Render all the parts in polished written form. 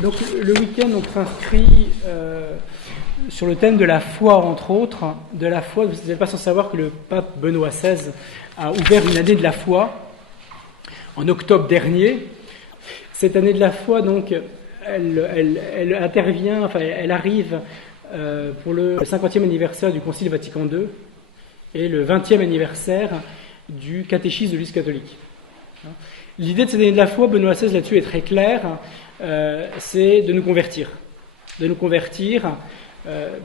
Donc le week-end s'inscrit sur le thème de la foi, entre autres. De la foi, vous n'êtes pas sans savoir que le pape Benoît XVI a ouvert une année de la foi en octobre dernier. Cette année de la foi, donc, elle intervient, enfin, elle arrive pour le 50e anniversaire du Concile Vatican II et le 20e anniversaire du catéchisme de l'Église catholique. L'idée de cette année de la foi, Benoît XVI là-dessus est très claire, c'est de nous convertir. De nous convertir,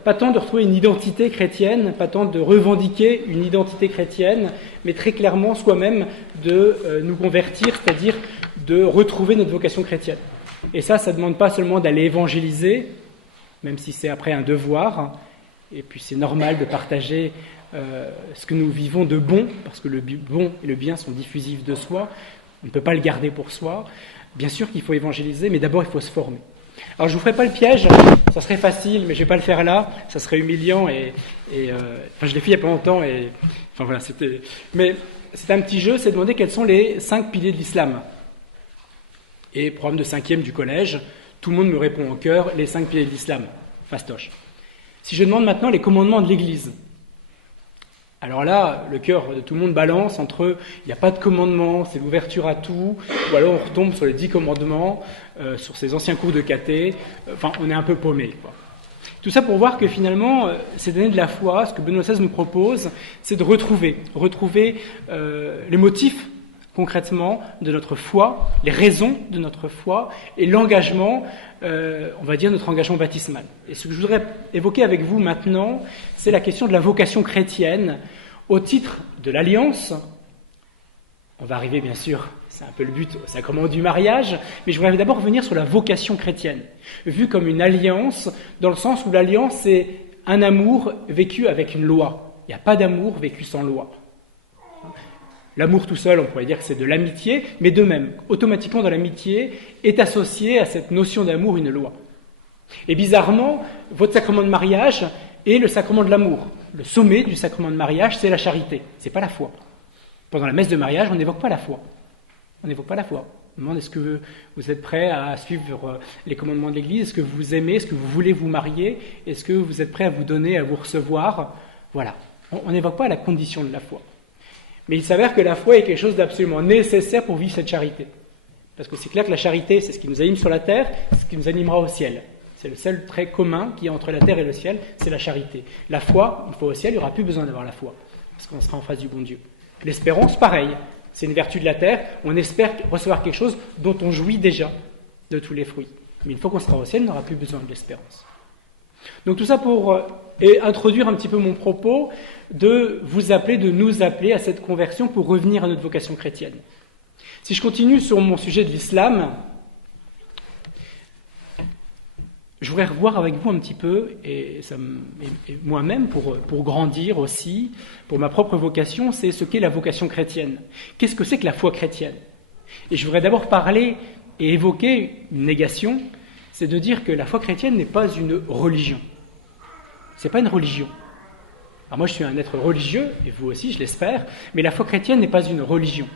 pas tant de retrouver une identité chrétienne, pas tant de revendiquer une identité chrétienne, mais très clairement soi-même de nous convertir, c'est-à-dire de retrouver notre vocation chrétienne. Et ça ne demande pas seulement d'aller évangéliser, même si c'est après un devoir, et puis c'est normal de partager ce que nous vivons de bon, parce que le bon et le bien sont diffusifs de soi, on ne peut pas le garder pour soi. Bien sûr qu'il faut évangéliser, mais d'abord il faut se former. Alors je ne vous ferai pas le piège, ça serait facile, mais je ne vais pas le faire là, ça serait humiliant, enfin je l'ai fait il n'y a pas longtemps, enfin voilà, mais c'est un petit jeu, c'est demander quels sont les 5 piliers de l'islam. Et programme de 5e du collège, tout le monde me répond en chœur, les 5 piliers de l'islam, fastoche. Si je demande maintenant les commandements de l'Église, alors là, le cœur de tout le monde balance entre il n'y a pas de commandement, c'est l'ouverture à tout, ou alors on retombe sur les 10 commandements, sur ces anciens cours de caté, enfin on est un peu paumé, quoi. Tout ça pour voir que finalement, cette année de la foi, ce que Benoît XVI nous propose, c'est de retrouver les motifs concrètement de notre foi, les raisons de notre foi et l'engagement, on va dire notre engagement baptismal. Et ce que je voudrais évoquer avec vous maintenant, c'est la question de la vocation chrétienne au titre de l'alliance. On va arriver bien sûr, c'est un peu le but, au sacrement du mariage, mais je voudrais d'abord revenir sur la vocation chrétienne, vue comme une alliance, dans le sens où l'alliance c'est un amour vécu avec une loi. Il n'y a pas d'amour vécu sans loi. L'amour tout seul, on pourrait dire que c'est de l'amitié, mais de même, automatiquement dans l'amitié, est associé à cette notion d'amour une loi. Et bizarrement, votre sacrement de mariage est le sacrement de l'amour. Le sommet du sacrement de mariage, c'est la charité, c'est pas la foi. Pendant la messe de mariage, on n'évoque pas la foi. On n'évoque pas la foi. On demande est-ce que vous êtes prêt à suivre les commandements de l'Église, est-ce que vous aimez, est-ce que vous voulez vous marier, est-ce que vous êtes prêt à vous donner, à vous recevoir. Voilà. On n'évoque pas la condition de la foi. Mais il s'avère que la foi est quelque chose d'absolument nécessaire pour vivre cette charité. Parce que c'est clair que la charité, c'est ce qui nous anime sur la terre, c'est ce qui nous animera au ciel. C'est le seul trait commun qu'il y a entre la terre et le ciel, c'est la charité. La foi, une fois au ciel, il n'y aura plus besoin d'avoir la foi, parce qu'on sera en face du bon Dieu. L'espérance, pareil, c'est une vertu de la terre, on espère recevoir quelque chose dont on jouit déjà de tous les fruits. Mais une fois qu'on sera au ciel, on n'aura plus besoin de l'espérance. Donc tout ça pour introduire un petit peu mon propos, de vous appeler, de nous appeler à cette conversion pour revenir à notre vocation chrétienne. Si je continue sur mon sujet de l'islam, je voudrais revoir avec vous un petit peu, et moi-même pour grandir aussi, pour ma propre vocation, c'est ce qu'est la vocation chrétienne. Qu'est-ce que c'est que la foi chrétienne ? Et je voudrais d'abord parler et évoquer une négation, c'est de dire que la foi chrétienne n'est pas une religion. C'est pas une religion. Alors moi je suis un être religieux, et vous aussi je l'espère, mais la foi chrétienne n'est pas une religion.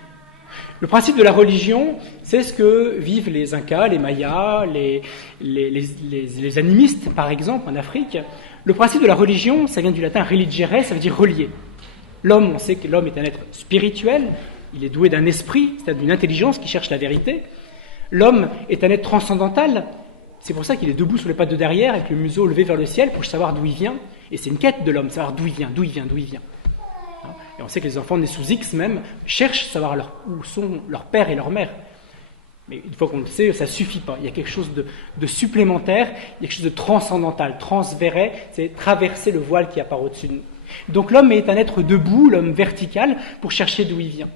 Le principe de la religion, c'est ce que vivent les Incas, les Mayas, les animistes par exemple en Afrique. Le principe de la religion, ça vient du latin religere, ça veut dire relier. L'homme, on sait que l'homme est un être spirituel, il est doué d'un esprit, c'est-à-dire d'une intelligence qui cherche la vérité. L'homme est un être transcendantal, c'est pour ça qu'il est debout sur les pattes de derrière avec le museau levé vers le ciel pour savoir d'où il vient. Et c'est une quête de l'homme, savoir d'où il vient. Et on sait que les enfants nés sous X même cherchent à savoir où sont leur père et leur mère. Mais une fois qu'on le sait, ça ne suffit pas. Il y a quelque chose de supplémentaire, il y a quelque chose de transcendantal, transvéret, c'est traverser le voile qui apparaît au-dessus de nous. Donc l'homme est un être debout, l'homme vertical, pour chercher d'où il vient.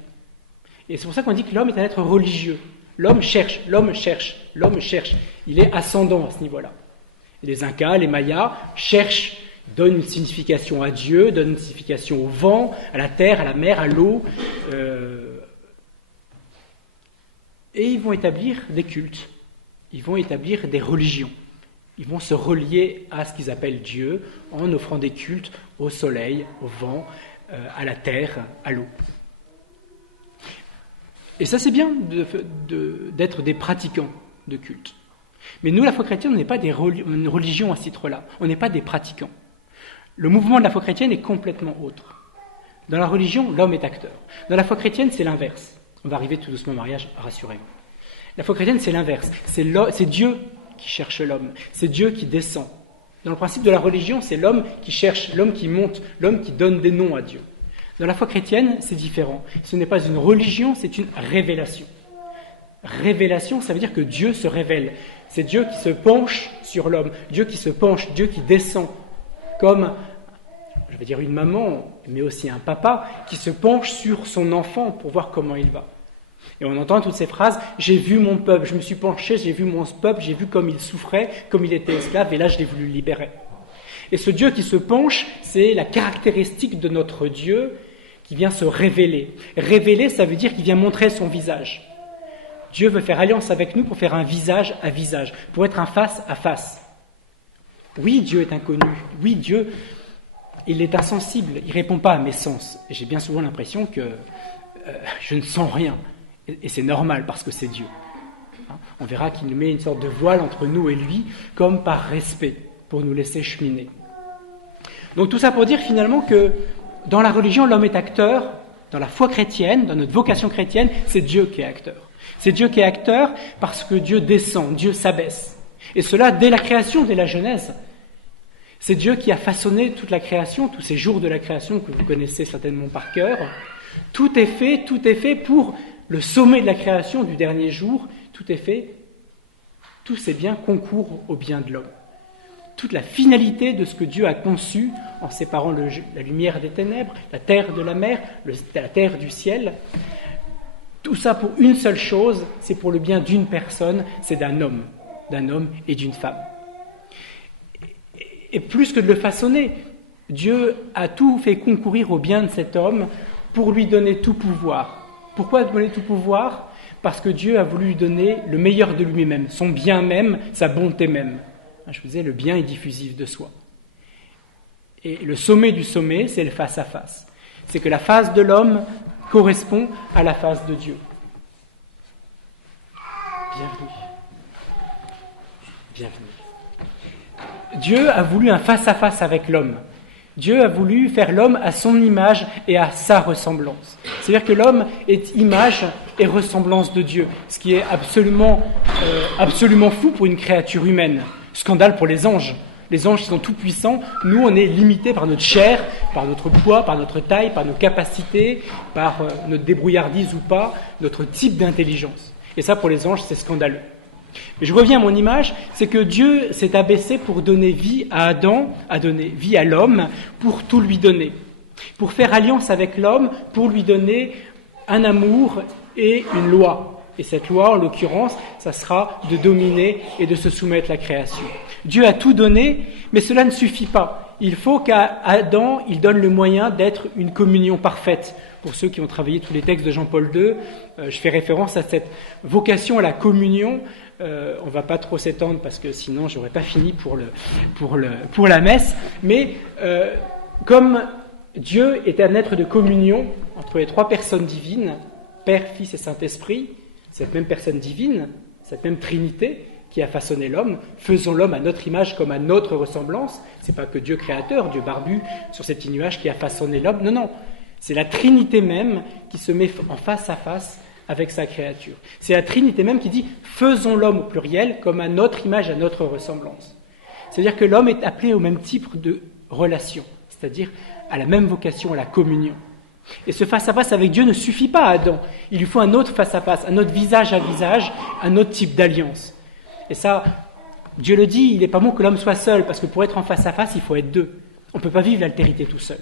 Et c'est pour ça qu'on dit que l'homme est un être religieux. L'homme cherche. Il est ascendant à ce niveau-là. Et les Incas, les Mayas cherchent, donnent une signification à Dieu, donnent une signification au vent, à la terre, à la mer, à l'eau. Et ils vont établir des cultes. Ils vont établir des religions. Ils vont se relier à ce qu'ils appellent Dieu en offrant des cultes au soleil, au vent, à la terre, à l'eau. Et ça, c'est bien d'être des pratiquants de culte. Mais nous, la foi chrétienne, on n'est pas une religion à ce titre-là. On n'est pas des pratiquants. Le mouvement de la foi chrétienne est complètement autre. Dans la religion, l'homme est acteur. Dans la foi chrétienne, c'est l'inverse. On va arriver tout doucement au mariage, rassurez-vous. La foi chrétienne, c'est l'inverse. C'est Dieu qui cherche l'homme. C'est Dieu qui descend. Dans le principe de la religion, c'est l'homme qui cherche, l'homme qui monte, l'homme qui donne des noms à Dieu. Dans la foi chrétienne, c'est différent. Ce n'est pas une religion, c'est une révélation. Révélation, ça veut dire que Dieu se révèle. C'est Dieu qui se penche sur l'homme, Dieu qui se penche, Dieu qui descend, comme, je vais dire une maman, mais aussi un papa, qui se penche sur son enfant pour voir comment il va. Et on entend toutes ces phrases, j'ai vu mon peuple, je me suis penché, j'ai vu mon peuple, j'ai vu comme il souffrait, comme il était esclave, et là je l'ai voulu libérer. Et ce Dieu qui se penche, c'est la caractéristique de notre Dieu qui vient se révéler. Révéler, ça veut dire qu'il vient montrer son visage. Dieu veut faire alliance avec nous pour faire un visage à visage, pour être un face à face. Oui, Dieu est inconnu. Oui, Dieu, il est insensible. Il ne répond pas à mes sens. Et j'ai bien souvent l'impression que je ne sens rien. Et c'est normal parce que c'est Dieu. On verra qu'il nous met une sorte de voile entre nous et lui, comme par respect, pour nous laisser cheminer. Donc tout ça pour dire finalement que dans la religion, l'homme est acteur. Dans la foi chrétienne, dans notre vocation chrétienne, c'est Dieu qui est acteur. C'est Dieu qui est acteur parce que Dieu descend, Dieu s'abaisse. Et cela dès la création, dès la Genèse. C'est Dieu qui a façonné toute la création, tous ces jours de la création que vous connaissez certainement par cœur. Tout est fait pour le sommet de la création du dernier jour. Tout est fait, tous ces biens concourent au bien de l'homme. Toute la finalité de ce que Dieu a conçu en séparant la lumière des ténèbres, la terre de la mer, la terre du ciel. Tout ça pour une seule chose, c'est pour le bien d'une personne, c'est d'un homme et d'une femme. Et plus que de le façonner, Dieu a tout fait concourir au bien de cet homme pour lui donner tout pouvoir. Pourquoi donner tout pouvoir ? Parce que Dieu a voulu lui donner le meilleur de lui-même, son bien même, sa bonté même. Je vous disais, le bien est diffusif de soi. Et le sommet du sommet, c'est le face-à-face. C'est que la face de l'homme correspond à la face de Dieu. Bienvenue. Dieu a voulu un face-à-face avec l'homme. Dieu a voulu faire l'homme à son image et à sa ressemblance. C'est-à-dire que l'homme est image et ressemblance de Dieu, ce qui est absolument fou pour une créature humaine. Scandale pour les anges. Les anges qui sont tout-puissants, nous on est limités par notre chair, par notre poids, par notre taille, par nos capacités, par notre débrouillardise ou pas, notre type d'intelligence. Et ça pour les anges c'est scandaleux. Mais je reviens à mon image, c'est que Dieu s'est abaissé pour donner vie à Adam, à donner vie à l'homme, pour tout lui donner. Pour faire alliance avec l'homme, pour lui donner un amour et une loi. Et cette loi, en l'occurrence, ça sera de dominer et de se soumettre à la création. Dieu a tout donné, mais cela ne suffit pas. Il faut qu'à Adam, il donne le moyen d'être une communion parfaite. Pour ceux qui ont travaillé tous les textes de Jean-Paul II, je fais référence à cette vocation à la communion. On ne va pas trop s'étendre parce que sinon je n'aurais pas fini pour la messe. Mais comme Dieu est un être de communion entre les trois personnes divines, Père, Fils et Saint-Esprit, cette même personne divine, cette même Trinité qui a façonné l'homme, faisons l'homme à notre image comme à notre ressemblance. Ce n'est pas que Dieu créateur, Dieu barbu sur ces petits nuages qui a façonné l'homme. Non, c'est la Trinité même qui se met en face à face avec sa créature. C'est la Trinité même qui dit « faisons l'homme » au pluriel comme à notre image, à notre ressemblance. C'est-à-dire que l'homme est appelé au même type de relation, c'est-à-dire à la même vocation, à la communion. Et ce face-à-face avec Dieu ne suffit pas à Adam. Il lui faut un autre face-à-face, un autre visage à visage, un autre type d'alliance. Et ça, Dieu le dit, il n'est pas bon que l'homme soit seul, parce que pour être en face-à-face, il faut être deux. On ne peut pas vivre l'altérité tout seul.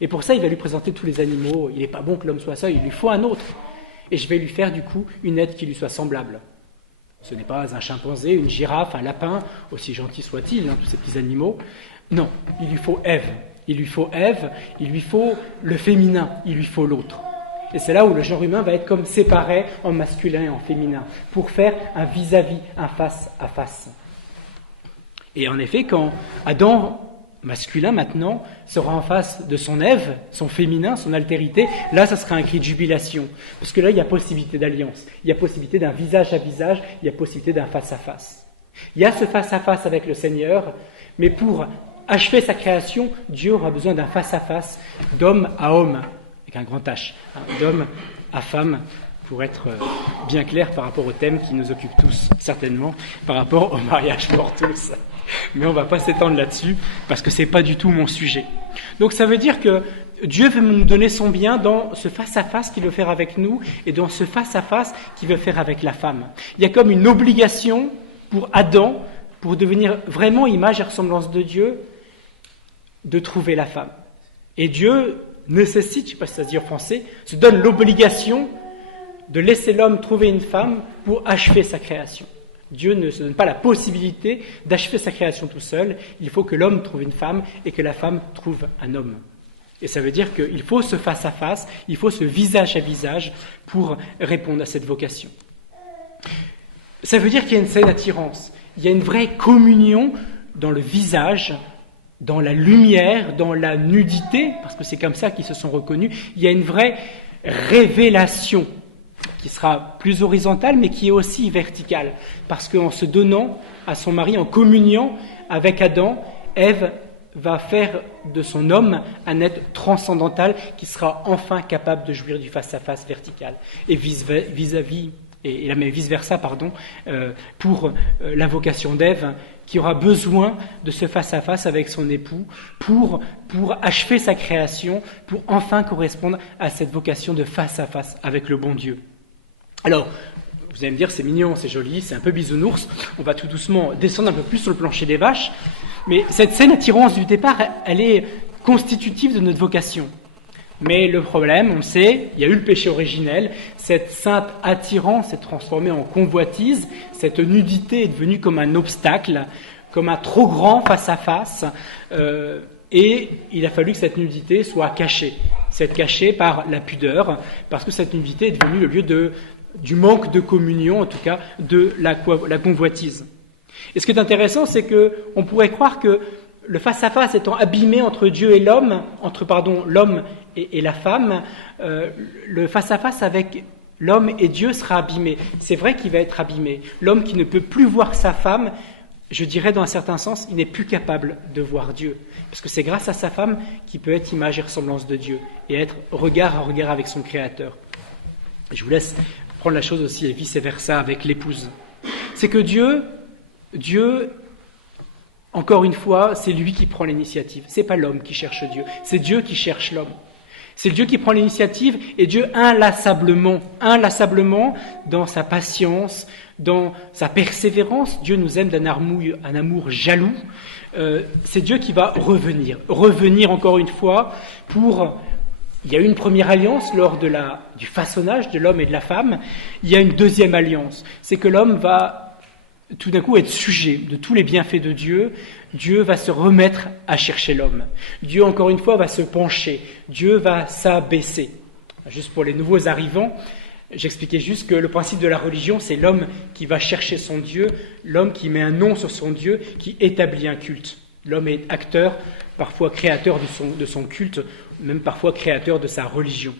Et pour ça, il va lui présenter tous les animaux. Il n'est pas bon que l'homme soit seul, il lui faut un autre. Et je vais lui faire du coup une aide qui lui soit semblable. Ce n'est pas un chimpanzé, une girafe, un lapin, aussi gentil soit-il, tous ces petits animaux. Non, il lui faut Ève. Il lui faut Ève, il lui faut le féminin, il lui faut l'autre. Et c'est là où le genre humain va être comme séparé en masculin et en féminin, pour faire un vis-à-vis, un face-à-face. Et en effet, quand Adam, masculin maintenant, sera en face de son Ève, son féminin, son altérité, là, ça sera un cri de jubilation. Parce que là, il y a possibilité d'alliance, il y a possibilité d'un visage à visage, il y a possibilité d'un face-à-face. Il y a ce face-à-face avec le Seigneur, mais pour achever sa création, Dieu aura besoin d'un face-à-face d'homme à homme, avec un grand H, d'homme à femme, pour être bien clair par rapport au thème qui nous occupe tous, certainement, par rapport au mariage pour tous. Mais on ne va pas s'étendre là-dessus, parce que ce n'est pas du tout mon sujet. Donc ça veut dire que Dieu veut nous donner son bien dans ce face-à-face qu'il veut faire avec nous, et dans ce face-à-face qu'il veut faire avec la femme. Il y a comme une obligation pour Adam, pour devenir vraiment image et ressemblance de Dieu, de trouver la femme. Et Dieu nécessite, je ne sais pas si ça se dit en français, se donne l'obligation de laisser l'homme trouver une femme pour achever sa création. Dieu ne se donne pas la possibilité d'achever sa création tout seul. Il faut que l'homme trouve une femme et que la femme trouve un homme. Et ça veut dire qu'il faut ce face-à-face, il faut ce visage à visage pour répondre à cette vocation. Ça veut dire qu'il y a une saine attirance. Il y a une vraie communion dans le visage, dans la lumière, dans la nudité, parce que c'est comme ça qu'ils se sont reconnus. Il y a une vraie révélation qui sera plus horizontale, mais qui est aussi verticale. Parce qu'en se donnant à son mari, en communiant avec Adam, Ève va faire de son homme un être transcendantal qui sera enfin capable de jouir du face-à-face vertical. Et vis-à-vis, et la même vice-versa, pour la vocation d'Ève, qui aura besoin de ce face-à-face avec son époux pour achever sa création, pour enfin correspondre à cette vocation de face-à-face avec le bon Dieu. Alors, vous allez me dire, c'est mignon, c'est joli, c'est un peu bisounours, on va tout doucement descendre un peu plus sur le plancher des vaches, mais cette saine attirance du départ, elle est constitutive de notre vocation. Mais le problème, on le sait, il y a eu le péché originel, cette sainte attirance s'est transformée en convoitise, cette nudité est devenue comme un obstacle, comme un trop grand face-à-face, et il a fallu que cette nudité soit cachée. C'est cachée par la pudeur, parce que cette nudité est devenue le lieu du manque de communion, en tout cas de la convoitise. Et ce qui est intéressant, c'est qu'on pourrait croire que le face-à-face étant abîmé entre Dieu et l'homme, l'homme et la femme, le face-à-face avec l'homme et Dieu sera abîmé. C'est vrai qu'il va être abîmé. L'homme qui ne peut plus voir sa femme, je dirais dans un certain sens, il n'est plus capable de voir Dieu. Parce que c'est grâce à sa femme qu'il peut être image et ressemblance de Dieu et être regard à regard avec son Créateur. Je vous laisse prendre la chose aussi et vice-versa avec l'épouse. C'est que Dieu, encore une fois, c'est lui qui prend l'initiative. C'est pas l'homme qui cherche Dieu, c'est Dieu qui cherche l'homme. C'est Dieu qui prend l'initiative et Dieu inlassablement, dans sa patience, dans sa persévérance, Dieu nous aime d'un amour jaloux. C'est Dieu qui va revenir encore une fois pour... Il y a eu une première alliance lors du façonnage de l'homme et de la femme. Il y a une deuxième alliance. C'est que l'homme va tout d'un coup être sujet de tous les bienfaits de Dieu. Dieu va se remettre à chercher l'homme. Dieu, encore une fois, va se pencher. Dieu va s'abaisser. Juste pour les nouveaux arrivants, j'expliquais juste que le principe de la religion, c'est l'homme qui va chercher son Dieu, l'homme qui met un nom sur son Dieu, qui établit un culte. L'homme est acteur, parfois créateur de son culte, même parfois créateur de sa religion.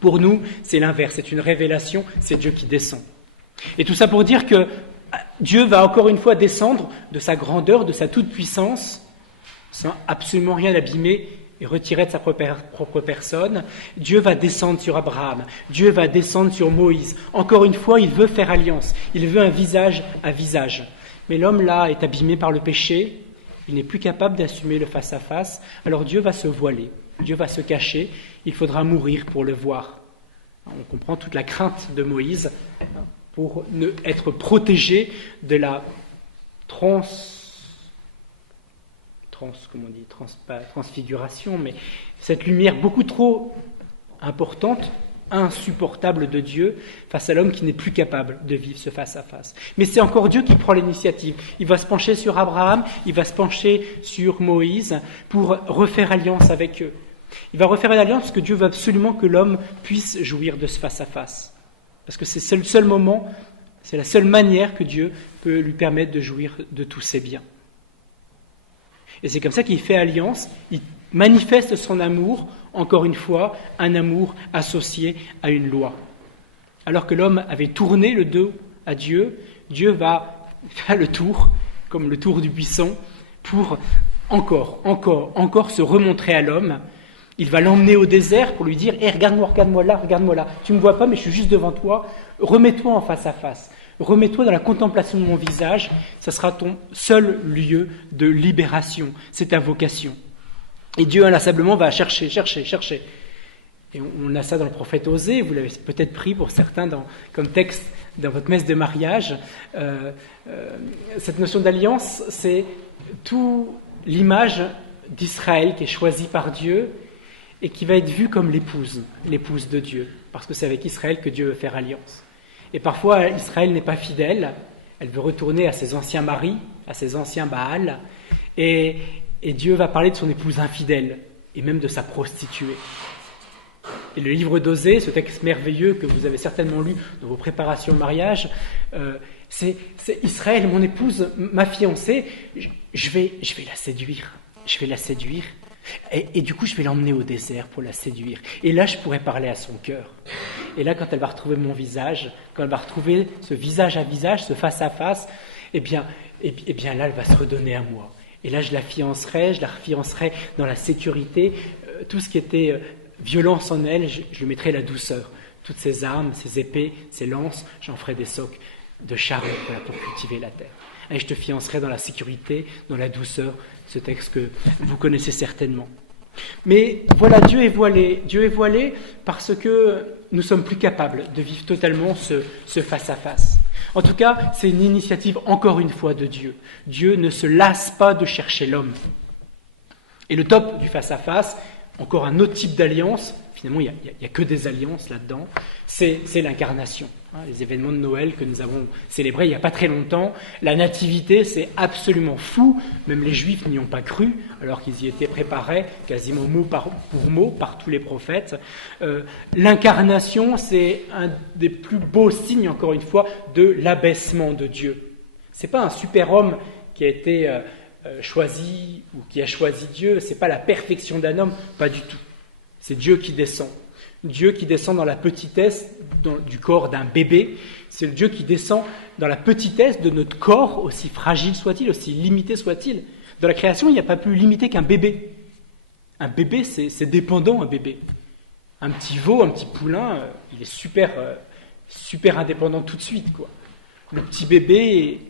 Pour nous, c'est l'inverse, c'est une révélation, c'est Dieu qui descend. Et tout ça pour dire que Dieu va encore une fois descendre de sa grandeur, de sa toute-puissance, sans absolument rien abîmer et retirer de sa propre personne. Dieu va descendre sur Abraham, Dieu va descendre sur Moïse. Encore une fois, il veut faire alliance, il veut un visage à visage. Mais l'homme là est abîmé par le péché, il n'est plus capable d'assumer le face-à-face, alors Dieu va se voiler, Dieu va se cacher, il faudra mourir pour le voir. On comprend toute la crainte de Moïse pour être protégé de la transfiguration, mais cette lumière beaucoup trop importante, insupportable de Dieu face à l'homme qui n'est plus capable de vivre ce face-à-face. Mais c'est encore Dieu qui prend l'initiative. Il va se pencher sur Abraham, il va se pencher sur Moïse pour refaire alliance avec eux. Il va refaire une alliance parce que Dieu veut absolument que l'homme puisse jouir de ce face-à-face. Parce que c'est le seul moment, c'est la seule manière que Dieu peut lui permettre de jouir de tous ses biens. Et c'est comme ça qu'il fait alliance, il manifeste son amour, encore une fois, un amour associé à une loi. Alors que l'homme avait tourné le dos à Dieu, Dieu va Il fait le tour, comme le tour du buisson, pour encore se remontrer à l'homme. Il va l'emmener au désert pour lui dire « Hey, regarde-moi là. Tu ne me vois pas, mais je suis juste devant toi. Remets-toi en face à face. Remets-toi dans la contemplation de mon visage. Ça sera ton seul lieu de libération. C'est ta vocation. » Et Dieu inlassablement va chercher. Et on a ça dans le prophète Osée. Vous l'avez peut-être pris pour certains comme texte dans votre messe de mariage. Cette notion d'alliance, c'est tout l'image d'Israël qui est choisie par Dieu et qui va être vue comme l'épouse de Dieu, parce que c'est avec Israël que Dieu veut faire alliance. Et parfois, Israël n'est pas fidèle, elle veut retourner à ses anciens maris, à ses anciens Baals, et Dieu va parler de son épouse infidèle, et même de sa prostituée. Et le livre d'Osée, ce texte merveilleux que vous avez certainement lu dans vos préparations au mariage, c'est Israël, mon épouse, ma fiancée, je vais la séduire. Et du coup, je vais l'emmener au désert pour la séduire. Et là, je pourrai parler à son cœur. Et là, quand elle va retrouver mon visage, quand elle va retrouver ce visage à visage, ce face à face, eh bien là, elle va se redonner à moi. Et là, je la fiancerai dans la sécurité. Tout ce qui était violence en elle, je lui mettrai la douceur. Toutes ses armes, ses épées, ses lances, j'en ferai des socs de charbon pour cultiver la terre. Et je te fiancerai dans la sécurité, dans la douceur, ce texte que vous connaissez certainement. Mais voilà, Dieu est voilé parce que nous sommes plus capables de vivre totalement ce face-à-face. En tout cas, c'est une initiative, encore une fois, de Dieu. Dieu ne se lasse pas de chercher l'homme. Et le top du face-à-face, encore un autre type d'alliance, finalement il n'y a que des alliances là-dedans, c'est l'incarnation. Les événements de Noël que nous avons célébrés il n'y a pas très longtemps, la nativité, c'est absolument fou, même les Juifs n'y ont pas cru, alors qu'ils y étaient préparés, quasiment mot pour mot, par tous les prophètes. L'incarnation, c'est un des plus beaux signes, encore une fois, de l'abaissement de Dieu. Ce n'est pas un super-homme qui a été choisi ou qui a choisi Dieu, ce n'est pas la perfection d'un homme, pas du tout. C'est Dieu qui descend. Dieu qui descend dans la petitesse du corps d'un bébé. C'est le Dieu qui descend dans la petitesse de notre corps, aussi fragile soit-il, aussi limité soit-il. Dans la création, il n'y a pas plus limité qu'un bébé. Un bébé, c'est dépendant, un bébé. Un petit veau, un petit poulain, il est super indépendant tout de suite, quoi. Le petit bébé,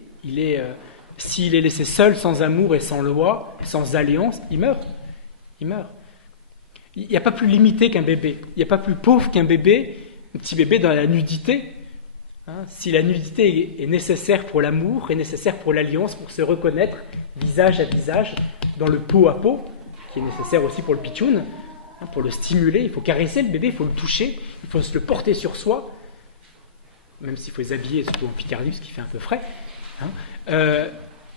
s'il est laissé seul, sans amour et sans loi, sans alliance, il meurt. Il meurt. Il n'y a pas plus limité qu'un bébé. Il n'y a pas plus pauvre qu'un bébé, un petit bébé dans la nudité. Si la nudité est nécessaire pour l'amour, est nécessaire pour l'alliance, pour se reconnaître visage à visage, dans le peau à peau, qui est nécessaire aussi pour le pitchoun, pour le stimuler, il faut caresser le bébé, il faut le toucher, il faut se le porter sur soi, même s'il faut les habiller, surtout en Picardie, parce qu'il fait un peu frais.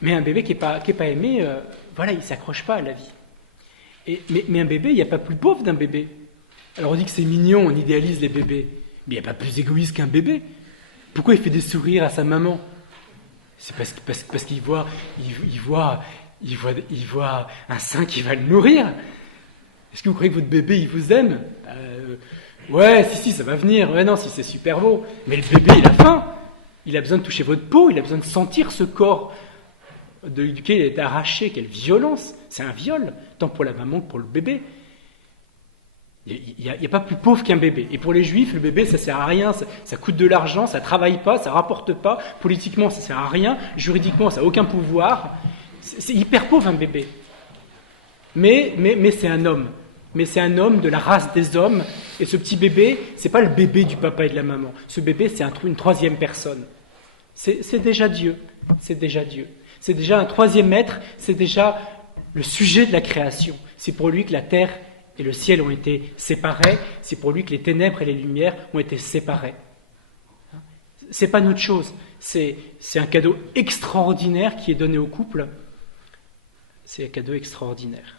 Mais un bébé qui n'est pas aimé, il ne s'accroche pas à la vie. Mais un bébé, il n'y a pas plus pauvre d'un bébé. Alors on dit que c'est mignon, on idéalise les bébés. Mais il n'y a pas plus égoïste qu'un bébé. Pourquoi il fait des sourires à sa maman? C'est parce qu'il voit un sein qui va le nourrir. Est-ce que vous croyez que votre bébé, il vous aime? Ouais, si, ça va venir. Ouais, non, si, c'est super beau. Mais le bébé, il a faim. Il a besoin de toucher votre peau, il a besoin de sentir ce corps duquel il a été arraché. Quelle violence! C'est un viol, tant pour la maman que pour le bébé. Il n'y a pas plus pauvre qu'un bébé. Et pour les Juifs, le bébé, ça ne sert à rien, ça coûte de l'argent, ça ne travaille pas, ça ne rapporte pas. Politiquement, ça ne sert à rien. Juridiquement, ça n'a aucun pouvoir. C'est hyper pauvre un bébé. Mais c'est un homme. Mais c'est un homme de la race des hommes. Et ce petit bébé, ce n'est pas le bébé du papa et de la maman. Ce bébé, c'est une troisième personne. C'est déjà Dieu. C'est déjà Dieu. C'est déjà un troisième être. C'est déjà le sujet de la création. C'est pour lui que la terre et le ciel ont été séparés. C'est pour lui que les ténèbres et les lumières ont été séparées. C'est pas notre chose. C'est un cadeau extraordinaire qui est donné au couple. C'est un cadeau extraordinaire.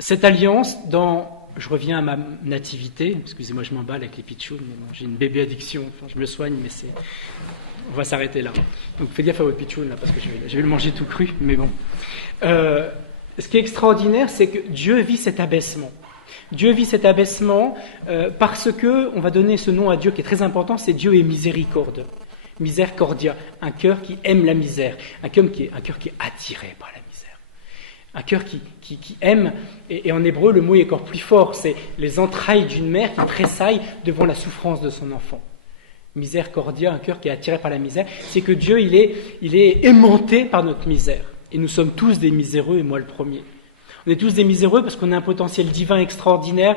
Cette alliance, je reviens à ma nativité, excusez-moi, je m'emballe avec les pitchouns, mais bon, j'ai une bébé addiction, je me soigne, mais on va s'arrêter là. Donc faites gaffe à votre pitchoun, là, parce que je vais le manger tout cru, mais bon. Ce qui est extraordinaire, c'est que Dieu vit cet abaissement. Dieu vit cet abaissement parce que, on va donner ce nom à Dieu qui est très important, c'est Dieu est miséricorde. Misericordia, un cœur qui aime la misère, un cœur qui est attiré par la misère. Un cœur qui aime, et en hébreu le mot est encore plus fort, c'est les entrailles d'une mère qui tressaille devant la souffrance de son enfant. Misericordia, un cœur qui est attiré par la misère, c'est que Dieu il est aimanté par notre misère. Et nous sommes tous des miséreux, et moi le premier. On est tous des miséreux parce qu'on a un potentiel divin extraordinaire,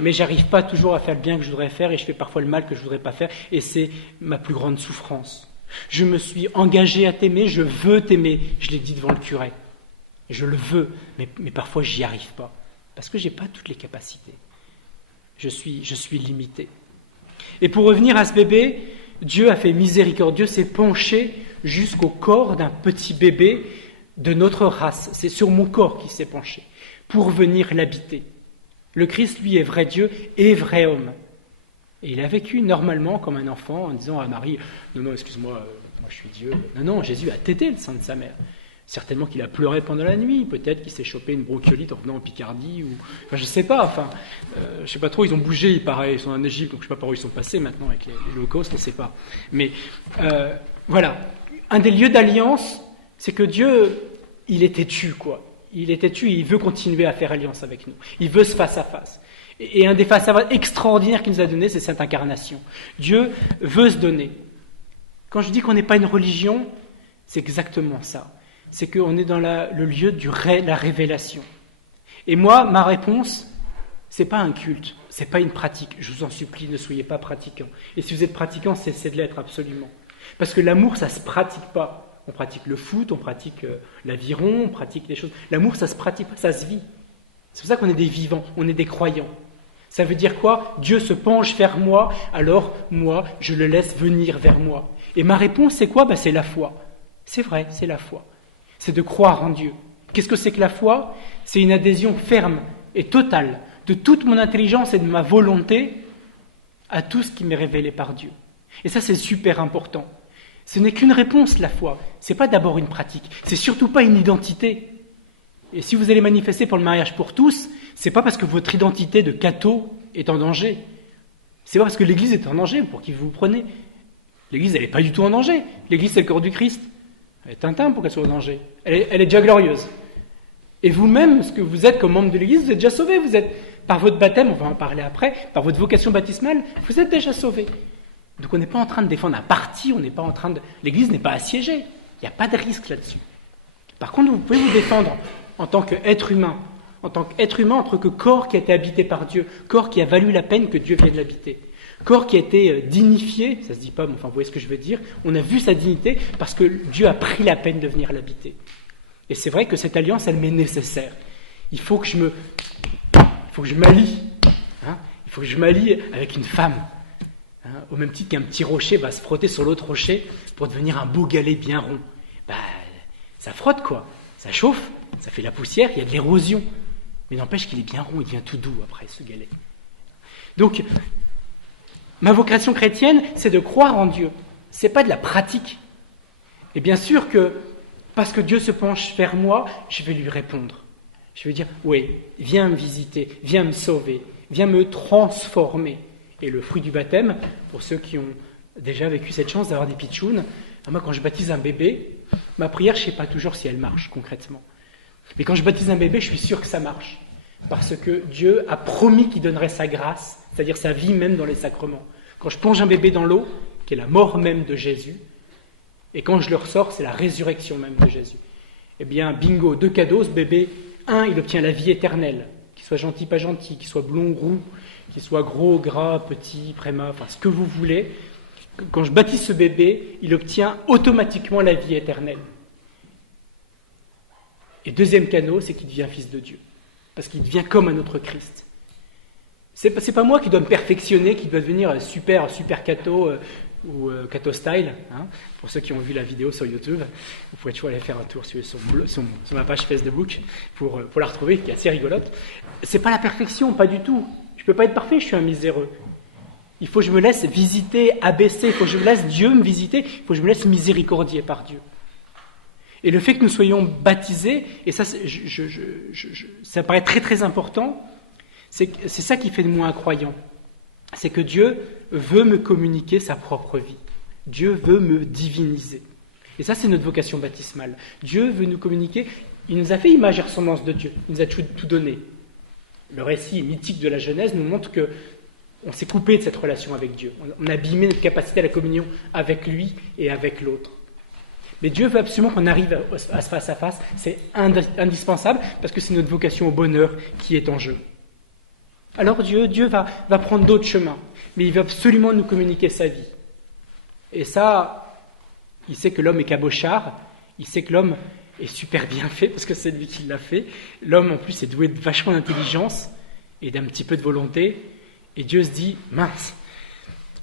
mais j'arrive pas toujours à faire le bien que je voudrais faire et je fais parfois le mal que je voudrais pas faire, et c'est ma plus grande souffrance. Je me suis engagé à t'aimer, je veux t'aimer, je l'ai dit devant le curé. Je le veux, mais parfois j'y arrive pas, parce que j'ai pas toutes les capacités. Je suis limité. Et pour revenir à ce bébé, Dieu a fait miséricorde, Dieu s'est penché jusqu'au corps d'un petit bébé de notre race. C'est sur mon corps qu'il s'est penché, pour venir l'habiter. Le Christ, lui, est vrai Dieu et vrai homme. Et il a vécu normalement comme un enfant en disant à Marie, non, excuse-moi, moi je suis Dieu. Non, Jésus a tété le sein de sa mère. Certainement qu'il a pleuré pendant la nuit, peut-être qu'il s'est chopé une bronchiolite en venant en Picardie, enfin je sais pas, je sais pas trop, ils ont bougé, il paraît, ils sont en Égypte, donc je sais pas par où ils sont passés maintenant avec les holocaustes, on sait pas. Mais voilà, un des lieux d'alliance, c'est que Dieu, il est têtu, quoi. Il est têtu et il veut continuer à faire alliance avec nous. Il veut ce face-à-face. Et un des face-à-face extraordinaires qu'il nous a donné, c'est cette incarnation. Dieu veut se donner. Quand je dis qu'on n'est pas une religion, c'est exactement ça. C'est qu'on est dans le lieu de la révélation. Et moi, ma réponse, c'est pas un culte, c'est pas une pratique. Je vous en supplie, ne soyez pas pratiquants. Et si vous êtes pratiquants, cessez de l'être absolument. Parce que l'amour, ça se pratique pas. On pratique le foot, on pratique l'aviron, on pratique des choses. L'amour, ça se pratique pas, ça se vit. C'est pour ça qu'on est des vivants, on est des croyants. Ça veut dire quoi? Dieu se penche vers moi, alors moi, je le laisse venir vers moi. Et ma réponse, c'est quoi? C'est la foi. C'est vrai, c'est la foi. C'est de croire en Dieu. Qu'est-ce que c'est que la foi? C'est une adhésion ferme et totale de toute mon intelligence et de ma volonté à tout ce qui m'est révélé par Dieu. Et ça, c'est super important. Ce n'est qu'une réponse, la foi. Ce n'est pas d'abord une pratique. C'est surtout pas une identité. Et si vous allez manifester pour le mariage pour tous, ce n'est pas parce que votre identité de catho est en danger. Ce n'est pas parce que l'Église est en danger pour qui vous vous prenez. L'Église, elle n'est pas du tout en danger. L'Église, c'est le corps du Christ. Elle est Tintin pour qu'elle soit en danger. Elle est déjà glorieuse. Et vous-même, ce que vous êtes comme membre de l'Église, vous êtes déjà sauvé. Vous êtes, par votre baptême, on va en parler après, par votre vocation baptismale, vous êtes déjà sauvé. Donc on n'est pas en train de défendre un parti, l'Église n'est pas assiégée. Il n'y a pas de risque là-dessus. Par contre, vous pouvez vous défendre en tant qu'être humain, en tant que corps qui a été habité par Dieu, corps qui a valu la peine que Dieu vienne l'habiter, corps qui a été dignifié, ça se dit pas, mais enfin vous voyez ce que je veux dire, on a vu sa dignité parce que Dieu a pris la peine de venir l'habiter. Et c'est vrai que cette alliance, elle m'est nécessaire. Il faut que je m'allie. Il faut que je m'allie avec une femme. Au même titre qu'un petit rocher va se frotter sur l'autre rocher pour devenir un beau galet bien rond. Ça frotte quoi, ça chauffe, ça fait la poussière, il y a de l'érosion. Mais n'empêche qu'il est bien rond, il devient tout doux après ce galet. Donc, ma vocation chrétienne, c'est de croire en Dieu. C'est pas de la pratique. Et bien sûr que, parce que Dieu se penche vers moi, je vais lui répondre. Je vais dire, oui, viens me visiter, viens me sauver, viens me transformer. Et le fruit du baptême, pour ceux qui ont déjà vécu cette chance d'avoir des pitchounes, moi quand je baptise un bébé, ma prière, je ne sais pas toujours si elle marche concrètement. Mais quand je baptise un bébé, je suis sûr que ça marche. Parce que Dieu a promis qu'il donnerait sa grâce, c'est-à-dire sa vie même dans les sacrements. Quand je plonge un bébé dans l'eau, qui est la mort même de Jésus, et quand je le ressors, c'est la résurrection même de Jésus. Eh bien, bingo, 2 cadeaux, ce bébé, 1, il obtient la vie éternelle, qu'il soit gentil, pas gentil, qu'il soit blond, roux, qu'il soit gros, gras, petit, prémat, enfin ce que vous voulez. Quand je baptise ce bébé, il obtient automatiquement la vie éternelle. Et deuxième cadeau, c'est qu'il devient fils de Dieu, parce qu'il devient comme un autre Christ. C'est pas moi qui dois me perfectionner, qui dois devenir super catho ou catho style. Pour ceux qui ont vu la vidéo sur YouTube, vous pouvez toujours aller faire un tour sur ma page Facebook pour la retrouver, qui est assez rigolote. C'est pas la perfection, pas du tout. Je peux pas être parfait, je suis un miséreux. Il faut que je me laisse visiter, abaisser, il faut que je laisse Dieu me visiter, il faut que je me laisse miséricordier par Dieu. Et le fait que nous soyons baptisés, et ça, ça paraît très très important, C'est ça qui fait de moi un croyant. C'est que Dieu veut me communiquer sa propre vie. Dieu veut me diviniser. Et ça, c'est notre vocation baptismale. Dieu veut nous communiquer. Il nous a fait image et ressemblance de Dieu. Il nous a tout donné. Le récit mythique de la Genèse nous montre que on s'est coupé de cette relation avec Dieu. On a abîmé notre capacité à la communion avec lui et avec l'autre. Mais Dieu veut absolument qu'on arrive à ce face-à-face. C'est indispensable parce que c'est notre vocation au bonheur qui est en jeu. Alors Dieu va prendre d'autres chemins, mais il veut absolument nous communiquer sa vie. Et ça, il sait que l'homme est cabochard, il sait que l'homme est super bien fait, parce que c'est lui qui l'a fait. L'homme, en plus, est doué de vachement d'intelligence et d'un petit peu de volonté. Et Dieu se dit, mince,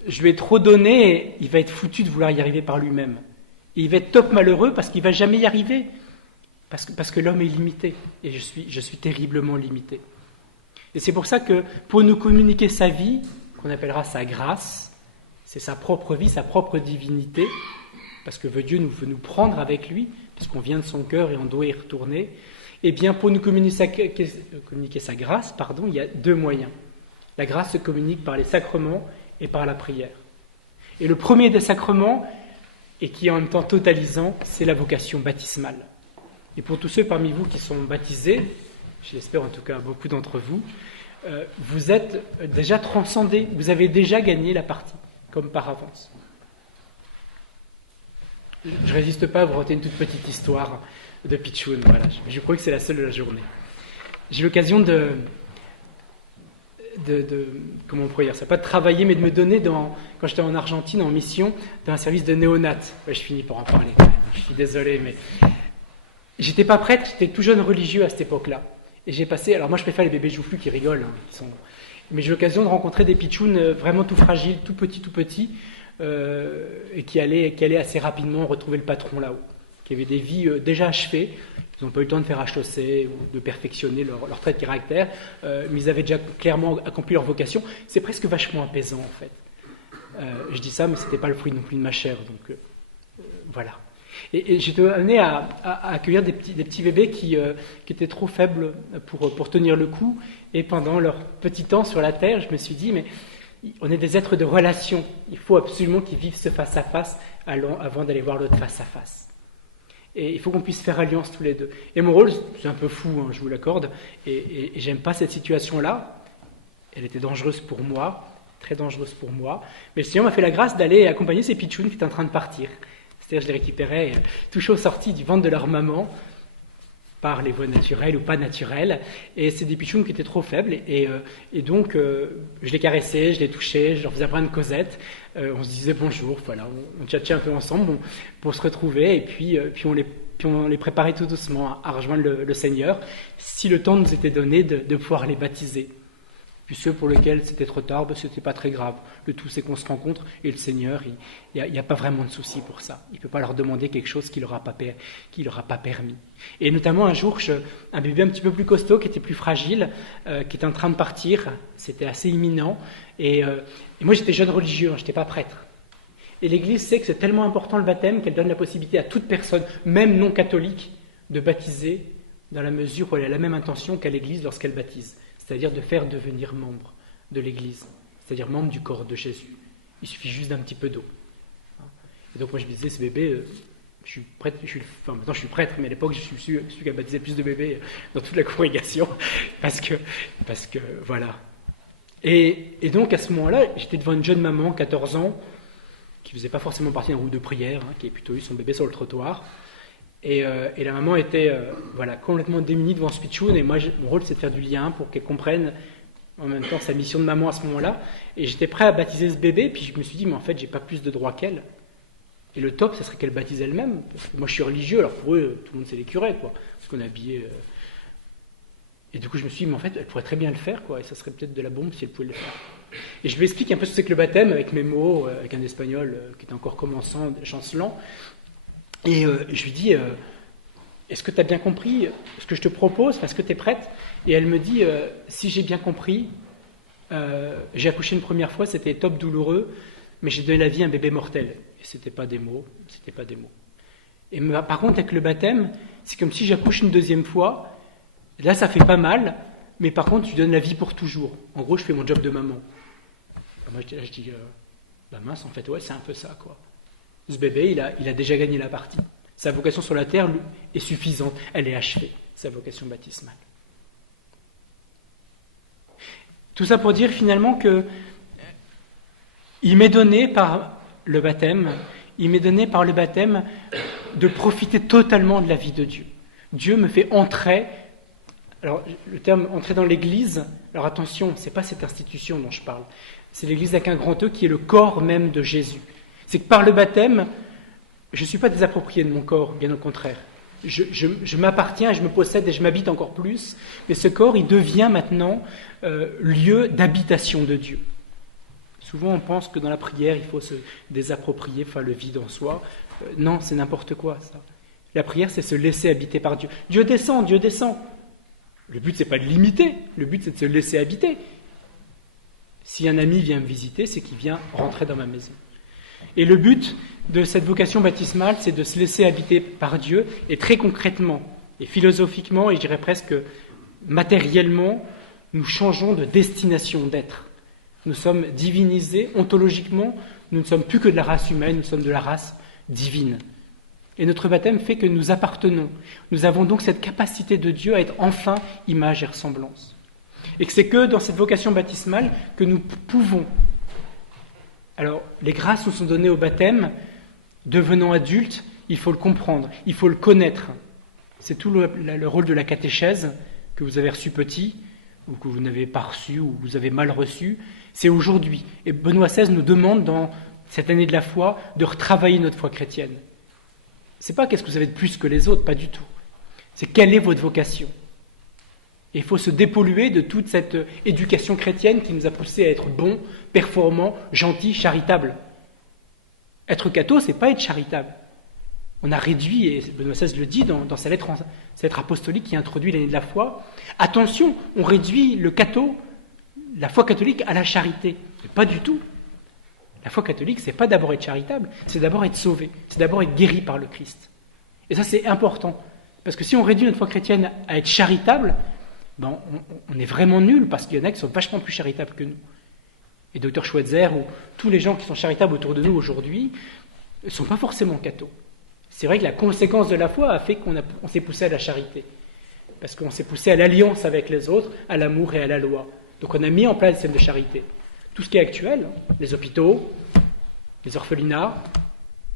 je lui ai trop donné, il va être foutu de vouloir y arriver par lui-même. Et il va être top malheureux parce qu'il ne va jamais y arriver. Parce que l'homme est limité, et je suis terriblement limité. Et c'est pour ça que pour nous communiquer sa vie, qu'on appellera sa grâce, c'est sa propre vie, sa propre divinité, parce que Dieu veut nous prendre avec lui, puisqu'on vient de son cœur et on doit y retourner, et bien pour nous communiquer sa grâce, il y a deux moyens. La grâce se communique par les sacrements et par la prière. Et le premier des sacrements, et qui est en même temps totalisant, c'est la vocation baptismale. Et pour tous ceux parmi vous qui sont baptisés, je l'espère en tout cas beaucoup d'entre vous, vous êtes déjà transcendés, vous avez déjà gagné la partie, comme par avance. Je ne résiste pas à vous raconter une toute petite histoire de Pitchoun, voilà. Je crois que c'est la seule de la journée. J'ai eu l'occasion de comment on pourrait dire ça, pas de travailler, mais de me donner, quand j'étais en Argentine, en mission, dans un service de néonat. Ouais, je finis par en parler quand même, je suis désolé, mais j'étais pas prêtre, j'étais tout jeune religieux à cette époque-là. Et j'ai passé, alors moi je préfère les bébés joufflus qui rigolent, mais j'ai eu l'occasion de rencontrer des pitchouns vraiment tout fragiles, tout petits, et qui allaient assez rapidement retrouver le patron là-haut, qui avaient des vies déjà achevées. Ils n'ont pas eu le temps de faire HEC ou de perfectionner leur trait de caractère, mais ils avaient déjà clairement accompli leur vocation. C'est presque vachement apaisant en fait. Je dis ça, mais ce n'était pas le fruit non plus de ma chair, donc voilà. Et j'étais amené à accueillir des petits bébés qui étaient trop faibles pour tenir le coup, et pendant leur petit temps sur la terre, je me suis dit, mais on est des êtres de relation, il faut absolument qu'ils vivent ce face-à-face avant d'aller voir l'autre face-à-face. Et il faut qu'on puisse faire alliance tous les deux. Et mon rôle, c'est un peu fou, hein, je vous l'accorde, et j'aime pas cette situation-là. Elle était dangereuse pour moi, très dangereuse pour moi. Mais le Seigneur m'a fait la grâce d'aller accompagner ces pitchouns qui étaient en train de partir. C'est-à-dire je les récupérais tout chaud sortis du ventre de leur maman, par les voies naturelles ou pas naturelles. Et c'est des pitchouns qui étaient trop faibles. Et donc, je les caressais, je les touchais, je leur faisais plein de causettes. On se disait bonjour, voilà, on tchatchait un peu ensemble pour se retrouver. Et puis on les préparait tout doucement à rejoindre le Seigneur, si le temps nous était donné de pouvoir les baptiser. Puis ceux pour lesquels c'était trop tard, ce n'était pas très grave. Le tout, c'est qu'on se rencontre et le Seigneur, il n'y a pas vraiment de souci pour ça. Il ne peut pas leur demander quelque chose qu'il leur a pas permis. Et notamment un jour, un bébé un petit peu plus costaud, qui était plus fragile, qui était en train de partir, c'était assez imminent. Et moi, j'étais jeune religieux, je n'étais pas prêtre. Et l'Église sait que c'est tellement important le baptême qu'elle donne la possibilité à toute personne, même non catholique, de baptiser dans la mesure où elle a la même intention qu'à l'Église lorsqu'elle baptise. C'est-à-dire de faire devenir membre de l'Église, c'est-à-dire membre du corps de Jésus. Il suffit juste d'un petit peu d'eau. Et donc moi je me disais, ce bébé, je suis prêtre, maintenant je suis prêtre, mais à l'époque je suis celui qui a baptisé plus de bébés dans toute la congrégation, parce que voilà. Et donc à ce moment-là, j'étais devant une jeune maman, 14 ans, qui ne faisait pas forcément partie d'un groupe de prière, qui avait plutôt eu son bébé sur le trottoir. Et la maman était complètement démunie devant ce pitchoun, et moi, mon rôle, c'est de faire du lien pour qu'elle comprenne en même temps sa mission de maman à ce moment-là. Et j'étais prêt à baptiser ce bébé, puis je me suis dit, mais en fait, j'ai pas plus de droits qu'elle. Et le top, ça serait qu'elle baptise elle-même. Parce que moi, je suis religieux, alors pour eux, tout le monde, c'est les curés, quoi. Parce qu'on est habillés. Et du coup, je me suis dit, mais en fait, elle pourrait très bien le faire, quoi. Et ça serait peut-être de la bombe si elle pouvait le faire. Et je lui explique un peu ce que c'est que le baptême, avec mes mots, avec un espagnol qui était encore commençant, chancelant. Et je lui dis, est-ce que tu as bien compris ce que je te propose, est-ce que tu es prête? Et elle me dit, si j'ai bien compris, j'ai accouché une première fois, c'était top douloureux, mais j'ai donné la vie à un bébé mortel. Et c'était pas des mots. Et par contre, avec le baptême, c'est comme si j'accouche une deuxième fois. Là, ça fait pas mal, mais par contre, tu donnes la vie pour toujours. En gros, je fais mon job de maman. Moi, je dis, mince, en fait, ouais, c'est un peu ça, quoi. Ce bébé, il a déjà gagné la partie. Sa vocation sur la terre est suffisante, elle est achevée, sa vocation baptismale. Tout ça pour dire finalement que il m'est donné par le baptême de profiter totalement de la vie de Dieu. Dieu me fait entrer. Alors, le terme entrer dans l'Église, alors attention, ce n'est pas cette institution dont je parle. C'est l'Église avec un grand E qui est le corps même de Jésus. C'est que par le baptême, je ne suis pas désapproprié de mon corps, bien au contraire. Je m'appartiens, je me possède et je m'habite encore plus. Mais ce corps, il devient maintenant lieu d'habitation de Dieu. Souvent, on pense que dans la prière, il faut se désapproprier, le vide en soi. Non, c'est n'importe quoi, ça. La prière, c'est se laisser habiter par Dieu. Dieu descend. Le but, c'est pas de l'imiter, le but, c'est de se laisser habiter. Si un ami vient me visiter, c'est qu'il vient rentrer dans ma maison. Et le but de cette vocation baptismale, c'est de se laisser habiter par Dieu, et très concrètement, et philosophiquement, et je dirais presque matériellement, nous changeons de destination d'être. Nous sommes divinisés, ontologiquement, nous ne sommes plus que de la race humaine, nous sommes de la race divine. Et notre baptême fait que nous appartenons. Nous avons donc cette capacité de Dieu à être enfin image et ressemblance. Et que c'est que dans cette vocation baptismale que nous pouvons. Alors, les grâces nous sont données au baptême. Devenant adultes, il faut le comprendre, il faut le connaître. C'est tout le rôle de la catéchèse que vous avez reçu petit, ou que vous n'avez pas reçu, ou que vous avez mal reçu. C'est aujourd'hui. Et Benoît XVI nous demande, dans cette année de la foi, de retravailler notre foi chrétienne. C'est pas qu'est-ce que vous avez de plus que les autres, pas du tout. C'est quelle est votre vocation. Et il faut se dépolluer de toute cette éducation chrétienne qui nous a poussés à être bons, performants, gentils, charitables. Être catho, c'est pas être charitable. On a réduit, et Benoît XVI le dit dans sa lettre apostolique qui introduit l'année de la foi, attention, on réduit le catho, la foi catholique, à la charité. Mais pas du tout. La foi catholique, c'est pas d'abord être charitable, c'est d'abord être sauvé, c'est d'abord être guéri par le Christ. Et ça, c'est important. Parce que si on réduit notre foi chrétienne à être charitable, on est vraiment nul, parce qu'il y en a qui sont vachement plus charitables que nous. Et Dr Schweitzer, ou tous les gens qui sont charitables autour de nous aujourd'hui, ne sont pas forcément cathos. C'est vrai que la conséquence de la foi a fait qu'on s'est poussé à la charité. Parce qu'on s'est poussé à l'alliance avec les autres, à l'amour et à la loi. Donc on a mis en place des systèmes de charité. Tout ce qui est actuel, les hôpitaux, les orphelinats,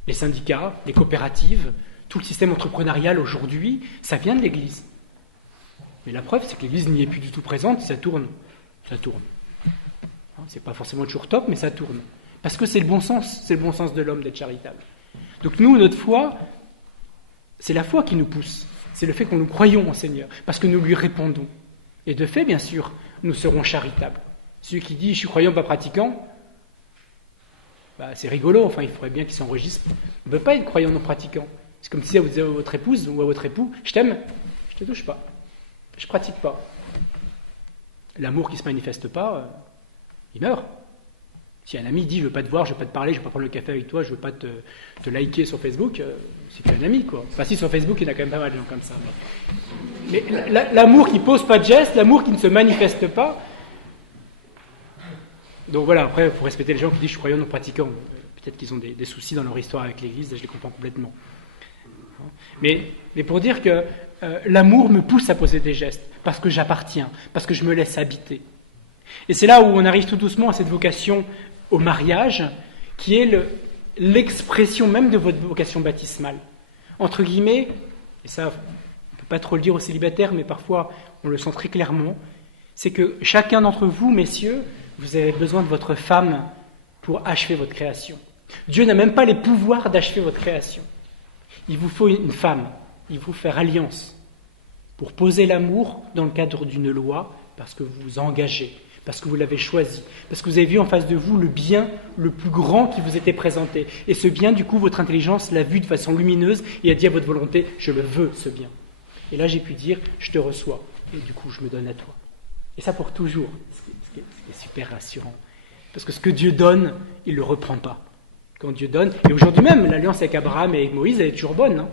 les syndicats, les coopératives, tout le système entrepreneurial aujourd'hui, ça vient de l'Église. Mais la preuve, c'est que l'Église n'y est plus du tout présente, ça tourne. Ça tourne. C'est pas forcément toujours top, mais ça tourne. Parce que c'est le bon sens de l'homme d'être charitable. Donc nous, notre foi, c'est la foi qui nous pousse. C'est le fait que nous croyons en Seigneur, parce que nous lui répondons. Et de fait, bien sûr, nous serons charitables. Celui qui dit « je suis croyant, pas pratiquant », c'est rigolo, il faudrait bien qu'il s'enregistre. On ne peut pas être croyant non pratiquant. C'est comme si vous disiez à votre épouse ou à votre époux « je t'aime, je ne te touche pas, je ne pratique pas ». L'amour qui ne se manifeste pas, il meurt. Si un ami dit « je ne veux pas te voir, je ne veux pas te parler, je ne veux pas prendre le café avec toi, je ne veux pas te liker sur Facebook », c'est plus un ami, quoi. Enfin, si sur Facebook, il y en a quand même pas mal de gens comme ça. Mais l'amour qui ne pose pas de geste, l'amour qui ne se manifeste pas. Donc voilà, après, il faut respecter les gens qui disent « je suis croyant non pratiquant ». Peut-être qu'ils ont des soucis dans leur histoire avec l'Église, je les comprends complètement. Mais pour dire que l'amour me pousse à poser des gestes, parce que j'appartiens, parce que je me laisse habiter. Et c'est là où on arrive tout doucement à cette vocation au mariage, qui est l'expression même de votre vocation baptismale. Entre guillemets, et ça, on ne peut pas trop le dire aux célibataires, mais parfois on le sent très clairement, c'est que chacun d'entre vous, messieurs, vous avez besoin de votre femme pour achever votre création. Dieu n'a même pas les pouvoirs d'achever votre création. Il vous faut une femme, il faut faire alliance pour poser l'amour dans le cadre d'une loi, parce que vous vous engagez, parce que vous l'avez choisi, parce que vous avez vu en face de vous le bien le plus grand qui vous était présenté. Et ce bien, du coup, votre intelligence l'a vu de façon lumineuse et a dit à votre volonté « je le veux, ce bien ». Et là, j'ai pu dire « je te reçois ». Et du coup, je me donne à toi. Et ça pour toujours, ce qui est super rassurant. Parce que ce que Dieu donne, il ne le reprend pas. Quand Dieu donne, et aujourd'hui même, l'alliance avec Abraham et avec Moïse, elle est toujours bonne.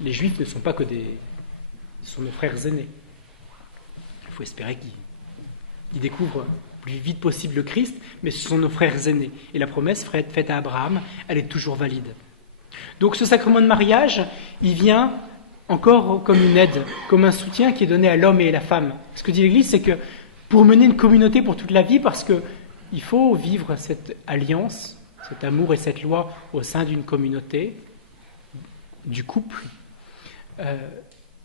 Les Juifs ne sont pas que ce sont nos frères aînés. faut espérer qu'ils découvrent le plus vite possible le Christ, mais ce sont nos frères aînés. Et la promesse faite à Abraham, elle est toujours valide. Donc ce sacrement de mariage, il vient encore comme une aide, comme un soutien qui est donné à l'homme et à la femme. Ce que dit l'Église, c'est que pour mener une communauté pour toute la vie, parce qu'il faut vivre cette alliance, cet amour et cette loi au sein d'une communauté, du couple,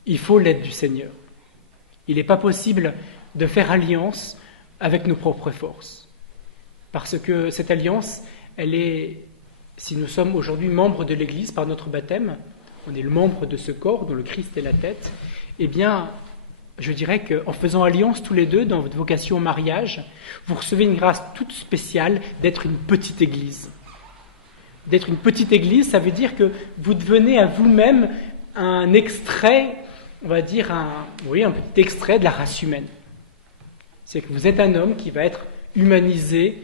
il faut l'aide du Seigneur. Il n'est pas possible de faire alliance avec nos propres forces. Parce que cette alliance, elle est, si nous sommes aujourd'hui membres de l'Église par notre baptême, on est le membre de ce corps dont le Christ est la tête, eh bien, je dirais qu'en faisant alliance tous les deux dans votre vocation au mariage, vous recevez une grâce toute spéciale d'être une petite Église. D'être une petite Église, ça veut dire que vous devenez à vous-même un extrait, on va dire un petit extrait de la race humaine. C'est que vous êtes un homme qui va être humanisé,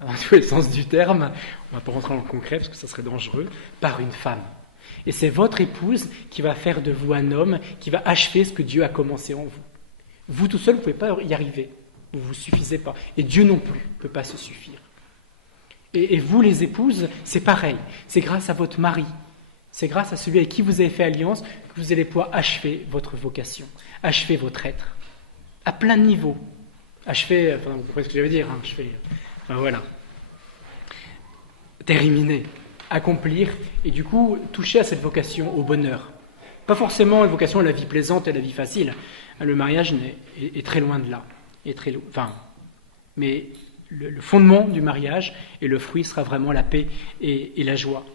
dans tous les sens du terme, on ne va pas rentrer dans le concret parce que ça serait dangereux, par une femme. Et c'est votre épouse qui va faire de vous un homme, qui va achever ce que Dieu a commencé en vous. Vous tout seul, vous ne pouvez pas y arriver, vous ne vous suffisez pas. Et Dieu non plus ne peut pas se suffire. Et vous, les épouses, c'est pareil. C'est grâce à votre mari, c'est grâce à celui avec qui vous avez fait alliance que vous allez pouvoir achever votre vocation, achever votre être, à plein de niveaux. Achever, vous comprenez ce que je veux dire, voilà. Terminer, accomplir, et du coup, toucher à cette vocation au bonheur. Pas forcément une vocation à la vie plaisante et à la vie facile. Le mariage est très loin de là. Mais le fondement du mariage et le fruit sera vraiment la paix et la joie.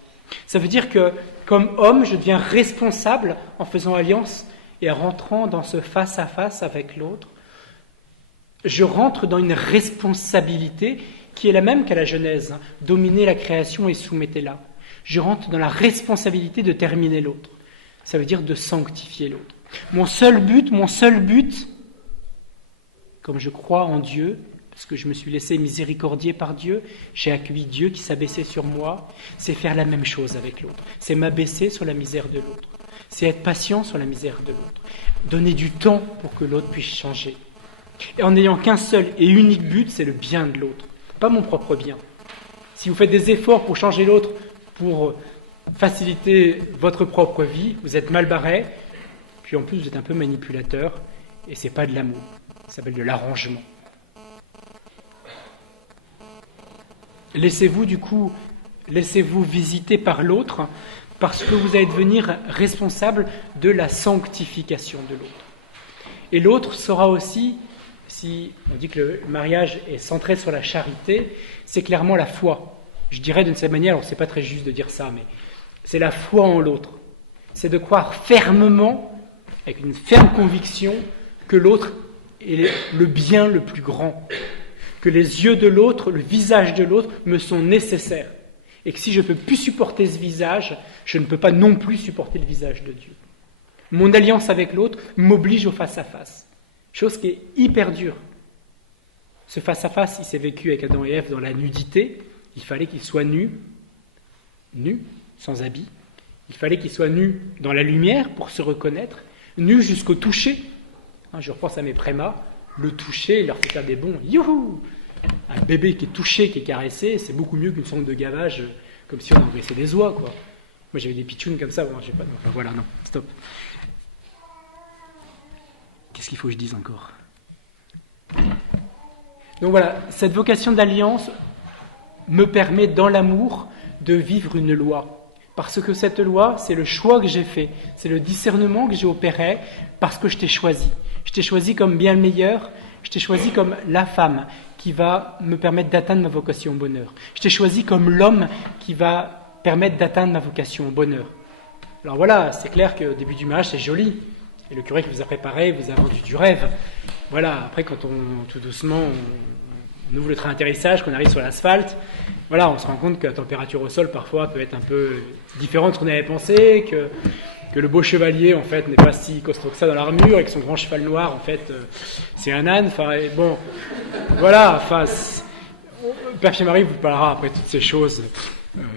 Ça veut dire que, comme homme, je deviens responsable en faisant alliance et en rentrant dans ce face-à-face avec l'autre. Je rentre dans une responsabilité qui est la même qu'à la Genèse. Dominez la création et soumettez-la. Je rentre dans la responsabilité de terminer l'autre. Ça veut dire de sanctifier l'autre. Mon seul but, comme je crois en Dieu, parce que je me suis laissé miséricordier par Dieu, j'ai accueilli Dieu qui s'abaissait sur moi, c'est faire la même chose avec l'autre. C'est m'abaisser sur la misère de l'autre. C'est être patient sur la misère de l'autre. Donner du temps pour que l'autre puisse changer. Et en n'ayant qu'un seul et unique but, c'est le bien de l'autre, pas mon propre bien. Si vous faites des efforts pour changer l'autre, pour faciliter votre propre vie, vous êtes mal barré, puis en plus vous êtes un peu manipulateur, et c'est pas de l'amour, ça s'appelle de l'arrangement. Laissez-vous visiter par l'autre, parce que vous allez devenir responsable de la sanctification de l'autre. Et l'autre sera aussi, si on dit que le mariage est centré sur la charité, c'est clairement la foi. Je dirais d'une certaine manière, alors c'est pas très juste de dire ça, mais c'est la foi en l'autre. C'est de croire fermement, avec une ferme conviction, que l'autre est le bien le plus grand. Que les yeux de l'autre, le visage de l'autre me sont nécessaires. Et que si je ne peux plus supporter ce visage, je ne peux pas non plus supporter le visage de Dieu. Mon alliance avec l'autre m'oblige au face-à-face. Chose qui est hyper dure. Ce face-à-face, il s'est vécu avec Adam et Ève dans la nudité. Il fallait qu'ils soient nus, sans habits. Il fallait qu'ils soient nus dans la lumière pour se reconnaître, nus jusqu'au toucher. Je repense à mes prémas, le toucher, il leur fait faire des bonds. Youhou! Un bébé qui est touché, qui est caressé, c'est beaucoup mieux qu'une sonde de gavage, comme si on engraissait des oies, quoi. Moi j'avais des pitchounes comme ça, j'ai pas. Enfin voilà, non, stop. Qu'est-ce qu'il faut que je dise encore? Donc voilà, cette vocation d'alliance me permet dans l'amour de vivre une loi. Parce que cette loi, c'est le choix que j'ai fait, c'est le discernement que j'ai opéré parce que je t'ai choisi. Je t'ai choisi comme bien le meilleur, je t'ai choisi comme la femme qui va me permettre d'atteindre ma vocation au bonheur. Je t'ai choisi comme l'homme qui va permettre d'atteindre ma vocation au bonheur. Alors voilà, c'est clair qu'au début du mariage, c'est joli. Et le curé qui vous a préparé vous a vendu du rêve. Voilà, après quand tout doucement, on ouvre le train d'atterrissage, qu'on arrive sur l'asphalte, voilà, on se rend compte que la température au sol parfois peut être un peu différente de ce qu'on avait pensé, que le beau chevalier en fait n'est pas si costaud que ça dans l'armure, et que son grand cheval noir en fait c'est un âne. Enfin bon, voilà, Père Pierre-Marie vous parlera après toutes ces choses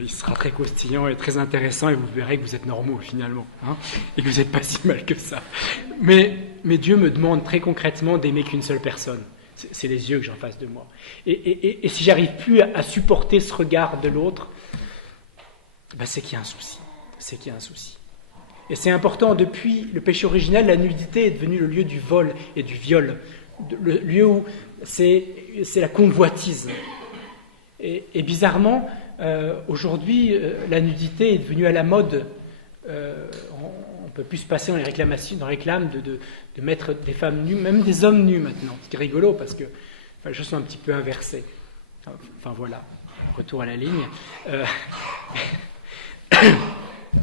il sera très croustillant et très intéressant et vous verrez que vous êtes normaux finalement, hein, et que vous n'êtes pas si mal que ça. Mais Dieu me demande très concrètement d'aimer qu'une seule personne. C'est les yeux que j'ai en face de moi. Et si j'arrive plus à supporter ce regard de l'autre, ben c'est qu'il y a un souci. C'est qu'il y a un souci. Et c'est important, depuis le péché originel, la nudité est devenue le lieu du vol et du viol. Le lieu où c'est la convoitise. Et bizarrement, aujourd'hui, la nudité est devenue à la mode. On ne peut plus se passer dans les réclames de mettre des femmes nues, même des hommes nus maintenant. Ce qui est rigolo parce que les choses sont un petit peu inversées. Enfin voilà, retour à la ligne.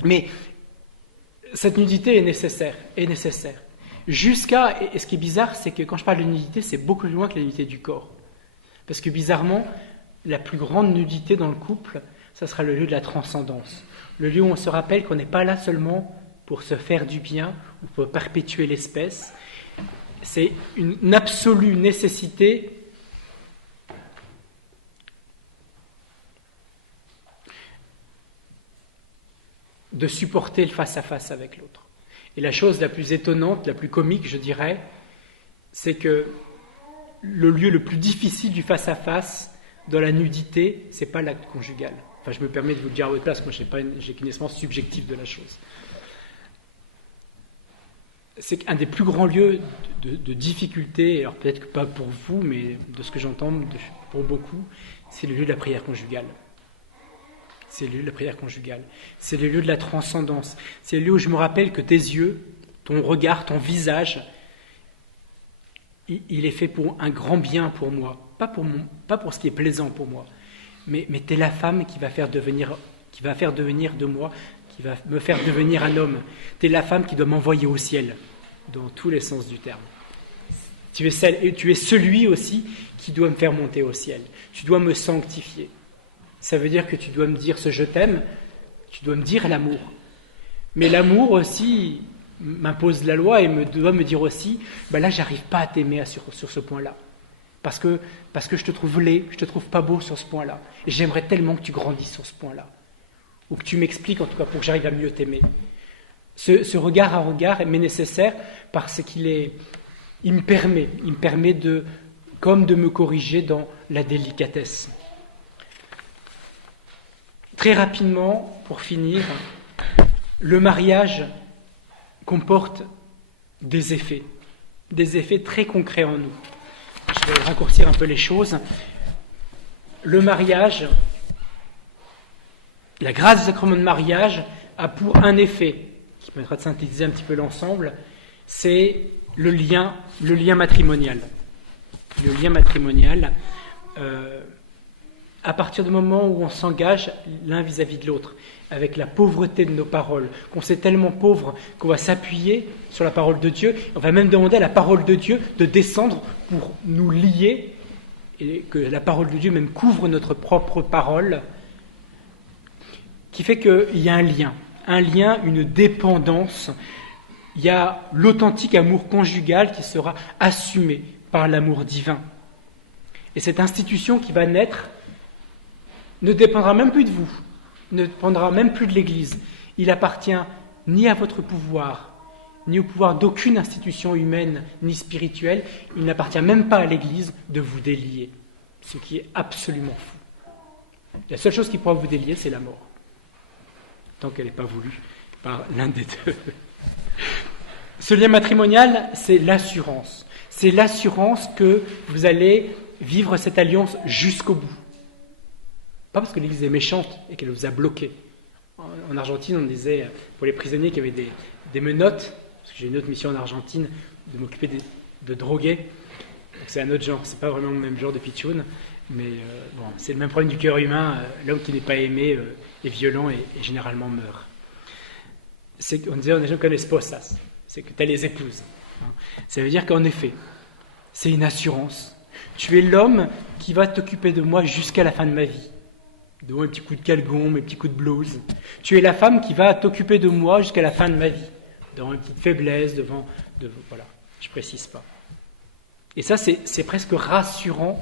Mais cette nudité est nécessaire. Jusqu'à, et ce qui est bizarre, c'est que quand je parle de nudité, c'est beaucoup plus loin que la nudité du corps. Parce que bizarrement, la plus grande nudité dans le couple, ça sera le lieu de la transcendance. Le lieu où on se rappelle qu'on n'est pas là seulement pour se faire du bien ou pour perpétuer l'espèce. C'est une absolue nécessité de supporter le face-à-face avec l'autre. Et la chose la plus étonnante, la plus comique, je dirais, c'est que le lieu le plus difficile du face-à-face dans la nudité, c'est pas l'acte conjugal. Enfin, je me permets de vous le dire à votre place, moi j'ai qu'une connaissance subjective de la chose. C'est qu'un des plus grands lieux de difficulté, alors peut-être que pas pour vous, mais de ce que j'entends pour beaucoup, c'est le lieu de la prière conjugale. C'est le lieu de la prière conjugale. C'est le lieu de la transcendance. C'est le lieu où je me rappelle que tes yeux, ton regard, ton visage, il est fait pour un grand bien pour moi. Pas pour ce qui est plaisant pour moi. Mais tu es la femme qui va faire devenir de moi, qui va me faire devenir un homme. Tu es la femme qui doit m'envoyer au ciel, dans tous les sens du terme. Tu es celui aussi qui doit me faire monter au ciel. Tu dois me sanctifier. Ça veut dire que tu dois me dire ce je t'aime, tu dois me dire l'amour. Mais l'amour aussi m'impose la loi et doit me dire aussi, là j'arrive pas à t'aimer sur ce point-là. Parce que je te trouve laid, je te trouve pas beau sur ce point-là. Et j'aimerais tellement que tu grandisses sur ce point-là. Ou que tu m'expliques en tout cas pour que j'arrive à mieux t'aimer. Ce regard à regard m'est nécessaire parce qu'il me permet de me corriger dans la délicatesse. Très rapidement, pour finir, le mariage comporte des effets très concrets en nous. Je vais raccourcir un peu les choses. Le mariage, la grâce du sacrement de mariage a pour un effet, qui permettra de synthétiser un petit peu l'ensemble, c'est le lien matrimonial. Le lien matrimonial, à partir du moment où on s'engage l'un vis-à-vis de l'autre, avec la pauvreté de nos paroles, qu'on s'est tellement pauvre qu'on va s'appuyer sur la parole de Dieu, on va même demander à la parole de Dieu de descendre pour nous lier, et que la parole de Dieu même couvre notre propre parole, qui fait qu'il y a un lien, une dépendance, il y a l'authentique amour conjugal qui sera assumé par l'amour divin. Et cette institution qui va naître ne dépendra même plus de vous, ne dépendra même plus de l'Église. Il appartient ni à votre pouvoir, ni au pouvoir d'aucune institution humaine ni spirituelle. Il n'appartient même pas à l'Église de vous délier, ce qui est absolument fou. La seule chose qui pourra vous délier, c'est la mort, tant qu'elle n'est pas voulue par l'un des deux. Ce lien matrimonial, c'est l'assurance. C'est l'assurance que vous allez vivre cette alliance jusqu'au bout. Pas parce que l'Église est méchante et qu'elle vous a bloqué. En Argentine, on disait, pour les prisonniers qui avaient des menottes, parce que j'ai une autre mission en Argentine, de m'occuper de drogués. Donc c'est un autre genre, c'est pas vraiment le même genre de pitchoun, mais c'est le même problème du cœur humain. L'homme qui n'est pas aimé est violent et généralement meurt. On disait, on est comme esposas, c'est que tu as les épouses. Ça veut dire qu'en effet, c'est une assurance. Tu es l'homme qui va t'occuper de moi jusqu'à la fin de ma vie. Devant mes petits coups de calgon, mes petits coups de blues. Tu es la femme qui va t'occuper de moi jusqu'à la fin de ma vie. Devant mes petites faiblesses, voilà, je précise pas. Et ça, c'est presque rassurant.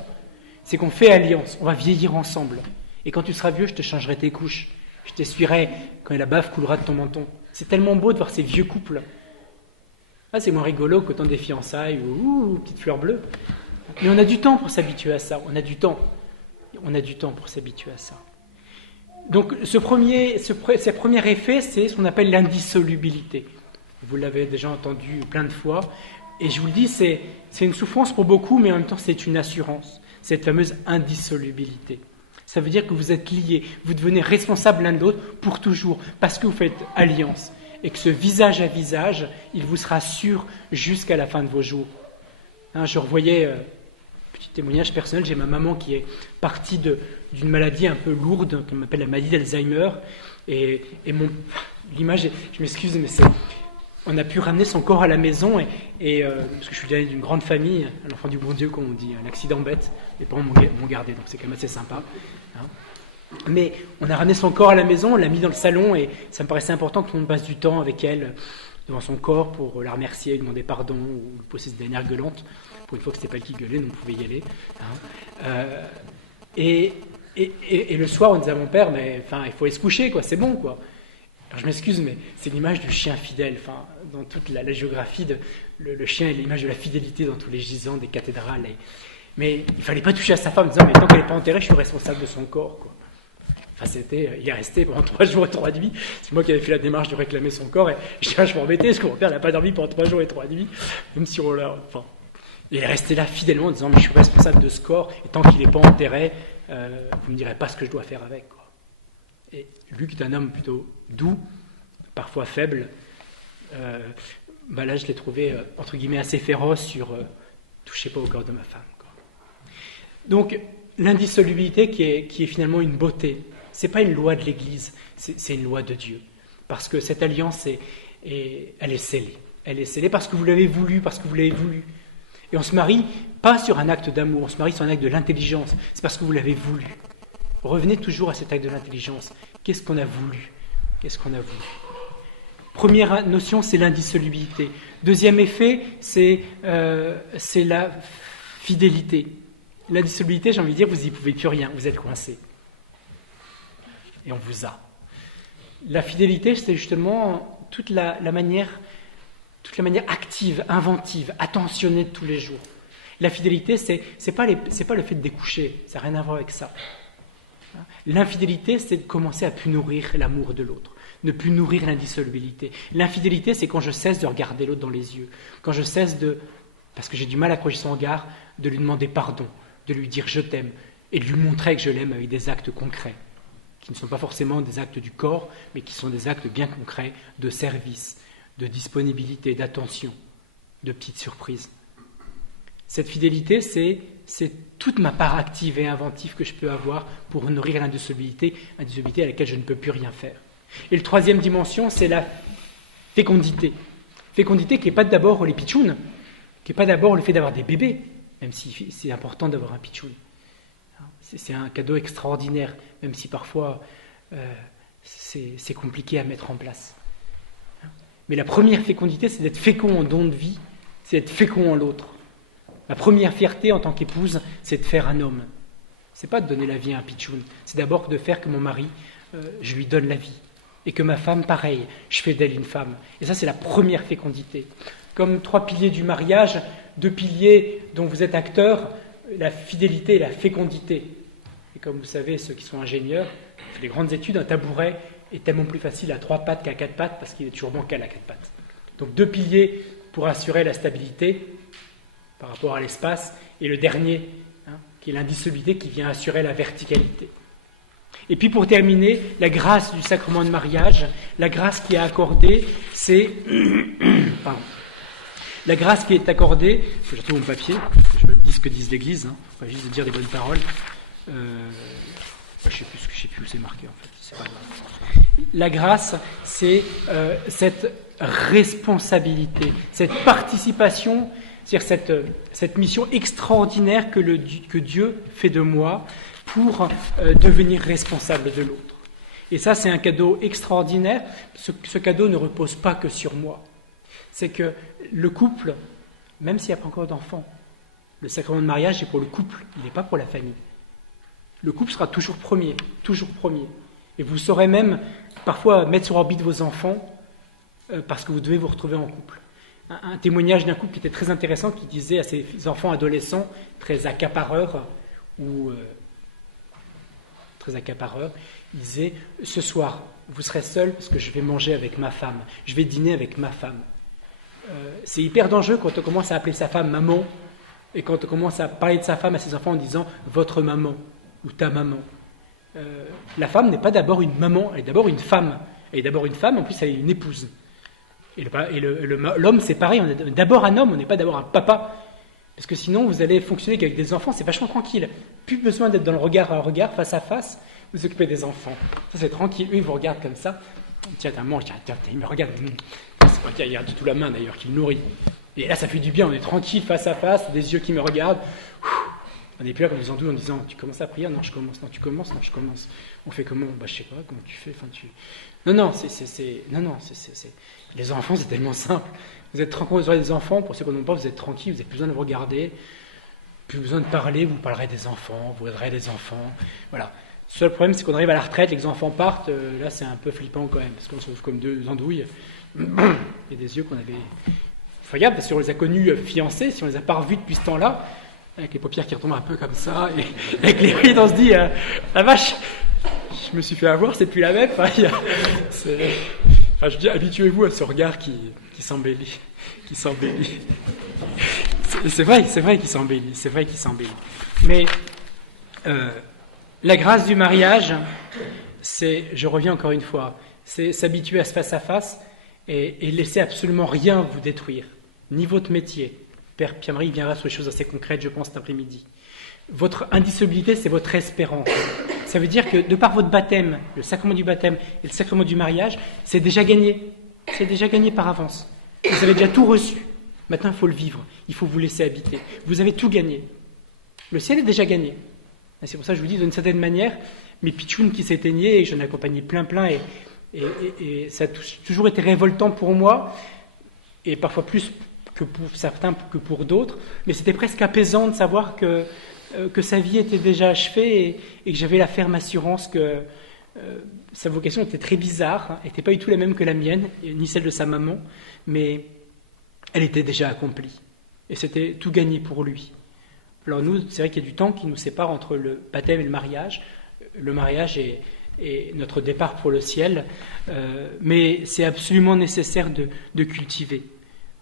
C'est qu'on fait alliance, on va vieillir ensemble. Et quand tu seras vieux, je te changerai tes couches. Je t'essuierai quand la bave coulera de ton menton. C'est tellement beau de voir ces vieux couples. Ah, c'est moins rigolo qu'au temps des fiançailles ou petite fleur bleue. Mais on a du temps pour s'habituer à ça. On a du temps pour s'habituer à ça. Donc, ce premier effet, c'est ce qu'on appelle l'indissolubilité. Vous l'avez déjà entendu plein de fois. Et je vous le dis, c'est une souffrance pour beaucoup, mais en même temps, c'est une assurance. Cette fameuse indissolubilité. Ça veut dire que vous êtes liés, vous devenez responsables l'un de l'autre pour toujours, parce que vous faites alliance. Et que ce visage à visage, il vous sera sûr jusqu'à la fin de vos jours. Je revoyais, petit témoignage personnel, j'ai ma maman qui est partie d'une maladie un peu lourde, qu'on appelle la maladie d'Alzheimer. Et l'image, je m'excuse, mais on a pu ramener son corps à la maison, parce que je suis d'une grande famille, un enfant du bon Dieu, comme on dit, un accident bête. Les parents m'ont gardé, donc c'est quand même assez sympa. Mais on a ramené son corps à la maison, on l'a mis dans le salon, et ça me paraissait important que l'on passe du temps avec elle, devant son corps, pour la remercier, lui demander pardon, ou lui poser ses dernières gueulantes. Pour une fois que c'était pas elle qui gueulait, donc on pouvait y aller. Et le soir, on disait à mon père, mais il faut aller se coucher, quoi, c'est bon, quoi. Alors je m'excuse, mais c'est l'image du chien fidèle. Dans toute la géographie, le chien est l'image de la fidélité dans tous les gisants des cathédrales. Mais il ne fallait pas toucher à sa femme en disant, mais tant qu'elle n'est pas enterrée, je suis responsable de son corps, quoi. Il est resté pendant 3 jours et 3 nuits. C'est moi qui avais fait la démarche de réclamer son corps. Et je m'embêtais parce que mon père n'a pas dormi pendant 3 jours et 3 nuits, même si on l'a. Il est resté là fidèlement en disant, mais je suis responsable de ce corps, et tant qu'il n'est pas enterré, vous ne me direz pas ce que je dois faire avec, quoi. Et lui, qui est un homme plutôt doux, parfois faible, là, je l'ai trouvé, entre guillemets, assez féroce sur touchez pas au corps de ma femme, quoi. Donc, l'indissolubilité qui est finalement une beauté. C'est pas une loi de l'Église, c'est une loi de Dieu. Parce que cette alliance, elle est scellée. Elle est scellée parce que vous l'avez voulu, parce que vous l'avez voulu. Et on se marie pas sur un acte d'amour, on se marie sur un acte de l'intelligence. C'est parce que vous l'avez voulu. Revenez toujours à cet acte de l'intelligence. Qu'est-ce qu'on a voulu? Qu'est-ce qu'on a voulu? Première notion, c'est l'indissolubilité. Deuxième effet, c'est la fidélité. L'indissolubilité, j'ai envie de dire, vous n'y pouvez plus rien, vous êtes coincé. Et on vous a. La fidélité, c'est justement toute la manière active, inventive, attentionnée de tous les jours. La fidélité, c'est pas le fait de découcher, ça n'a rien à voir avec ça. L'infidélité, c'est de commencer à plus nourrir l'amour de l'autre, ne plus nourrir l'indissolubilité. L'infidélité, c'est quand je cesse de regarder l'autre dans les yeux, quand je cesse parce que j'ai du mal à accrocher son regard, de lui demander pardon, de lui dire je t'aime, et de lui montrer que je l'aime avec des actes concrets, qui ne sont pas forcément des actes du corps, mais qui sont des actes bien concrets de service, de disponibilité, d'attention, de petites surprises. Cette fidélité, c'est toute ma part active et inventive que je peux avoir pour nourrir l'indissolubilité à laquelle je ne peux plus rien faire. Et la troisième dimension, c'est la fécondité. Fécondité qui n'est pas d'abord les pitchounes, qui n'est pas d'abord le fait d'avoir des bébés, même si c'est important d'avoir un pitchoun. C'est un cadeau extraordinaire, même si parfois c'est compliqué à mettre en place. Mais la première fécondité, c'est d'être fécond en don de vie, c'est d'être fécond en l'autre. Ma première fierté en tant qu'épouse, c'est de faire un homme. C'est pas de donner la vie à un pitchoun, c'est d'abord de faire que mon mari, je lui donne la vie. Et que ma femme, pareil, je fais d'elle une femme. Et ça, c'est la première fécondité. Comme 3 piliers du mariage, 2 piliers dont vous êtes acteur, la fidélité et la fécondité. Et comme vous savez, ceux qui sont ingénieurs, qui font des grandes études, un tabouret est tellement plus facile à 3 pattes qu'à 4 pattes parce qu'il est toujours bancal à 4 pattes. Donc 2 piliers pour assurer la stabilité par rapport à l'espace, et le dernier, qui est l'indissolubilité, qui vient assurer la verticalité. Et puis pour terminer, la grâce du sacrement de mariage, la grâce qui est accordée, c'est... Pardon. La grâce qui est accordée, je retrouve mon papier, je me dis ce que disent l'Église, pas juste de dire des bonnes paroles. Je ne sais plus où c'est marqué en fait, c'est pas grave. La grâce, c'est cette responsabilité, cette participation, c'est-à-dire cette mission extraordinaire que Dieu fait de moi pour devenir responsable de l'autre. Et ça, c'est un cadeau extraordinaire. Ce cadeau ne repose pas que sur moi. C'est que le couple, même s'il n'y a pas encore d'enfant, le sacrement de mariage est pour le couple, il n'est pas pour la famille. Le couple sera toujours premier, toujours premier. Et vous saurez même parfois mettre sur orbite vos enfants parce que vous devez vous retrouver en couple. Un témoignage d'un couple qui était très intéressant, qui disait à ses enfants adolescents, très accapareurs, il disait « Ce soir, vous serez seul parce que je vais manger avec ma femme, je vais dîner avec ma femme. » C'est hyper dangereux quand on commence à appeler sa femme maman et quand on commence à parler de sa femme à ses enfants en disant « votre maman » ou « ta maman ». La femme n'est pas d'abord une maman, elle est d'abord une femme. Elle est d'abord une femme, en plus elle est une épouse. Et l'homme, c'est pareil, on est d'abord un homme, on n'est pas d'abord un papa. Parce que sinon, vous allez fonctionner qu'avec des enfants, c'est vachement tranquille. Plus besoin d'être dans le regard à regard, face à face, vous occupez des enfants. Ça, c'est tranquille. Eux, ils vous regardent comme ça. Tiens, t'as mange, tiens, il me regarde. C'est pas qu'il regarde tout la main d'ailleurs, qu'il nourrit. Et là, ça fait du bien, on est tranquille, face à face, des yeux qui me regardent. On n'est plus là comme des andouilles en disant tu commences à prier, non je commence, non tu commences, non je commence. On fait comment? Je sais pas, comment tu fais, Non, c'est. Les enfants c'est tellement simple. Vous êtes tranquille, vous aurez des enfants, pour ceux qui n'en ont pas, vous êtes tranquille, vous n'avez plus besoin de vous regarder, plus besoin de parler, vous parlerez des enfants, vous aiderez les enfants. Voilà. Le seul problème c'est qu'on arrive à la retraite, les enfants partent, là c'est un peu flippant quand même, parce qu'on se trouve comme deux andouilles. Il y a des yeux qu'on avait. Regarde, parce qu'on les a connus fiancés, si on les a pas revus depuis ce temps-là, avec les paupières qui retombent un peu comme ça, et avec les rides, on se dit, la vache, je me suis fait avoir, c'est plus la même. Je dis, habituez-vous à ce regard qui s'embellit. C'est vrai qu'il s'embellit. Mais la grâce du mariage, je reviens encore une fois, c'est s'habituer à ce face-à-face et laisser absolument rien vous détruire, ni votre métier. Père Pierre-Marie viendra sur les choses assez concrètes, je pense, cet après-midi. Votre indissolubilité, c'est votre espérance. Ça veut dire que de par votre baptême, le sacrement du baptême et le sacrement du mariage, c'est déjà gagné. C'est déjà gagné par avance. Vous avez déjà tout reçu. Maintenant, il faut le vivre. Il faut vous laisser habiter. Vous avez tout gagné. Le ciel est déjà gagné. Et c'est pour ça que je vous dis, d'une certaine manière, mes pitchounes qui s'éteignaient, et j'en ai accompagné plein, et ça a toujours été révoltant pour moi, et parfois plus que pour certains que pour d'autres, mais c'était presque apaisant de savoir que sa vie était déjà achevée et que j'avais la ferme assurance que sa vocation était très bizarre, n'était pas du tout la même que la mienne, ni celle de sa maman, mais elle était déjà accomplie. Et c'était tout gagné pour lui. Alors nous, c'est vrai qu'il y a du temps qui nous sépare entre le baptême et le mariage. Le mariage est notre départ pour le ciel, mais c'est absolument nécessaire de cultiver,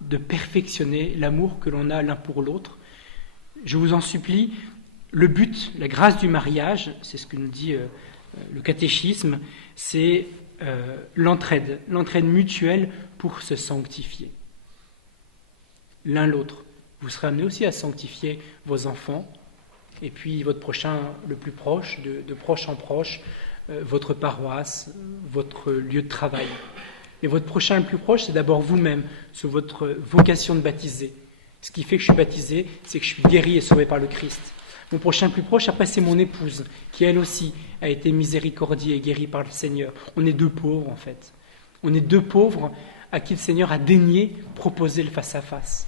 de perfectionner l'amour que l'on a l'un pour l'autre. Je vous en supplie, le but, la grâce du mariage, c'est ce que nous dit le catéchisme, c'est l'entraide mutuelle pour se sanctifier. L'un l'autre. Vous serez amenés aussi à sanctifier vos enfants, et puis votre prochain le plus proche, de proche en proche, votre paroisse, votre lieu de travail. Et votre prochain le plus proche, c'est d'abord vous-même, sous votre vocation de baptiser. Ce qui fait que je suis baptisé, c'est que je suis guéri et sauvé par le Christ. Mon prochain le plus proche, après, c'est mon épouse, qui elle aussi a été miséricordiée et guérie par le Seigneur. On est deux pauvres, en fait. On est deux pauvres à qui le Seigneur a daigné proposer le face-à-face.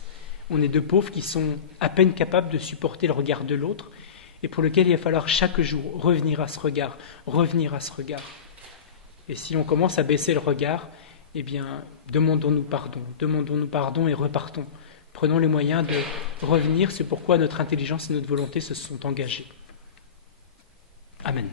On est deux pauvres qui sont à peine capables de supporter le regard de l'autre et pour lequel il va falloir chaque jour revenir à ce regard. Et si on commence à baisser le regard, eh bien, demandons-nous pardon et repartons. Prenons les moyens de revenir, c'est pourquoi notre intelligence et notre volonté se sont engagées. Amen.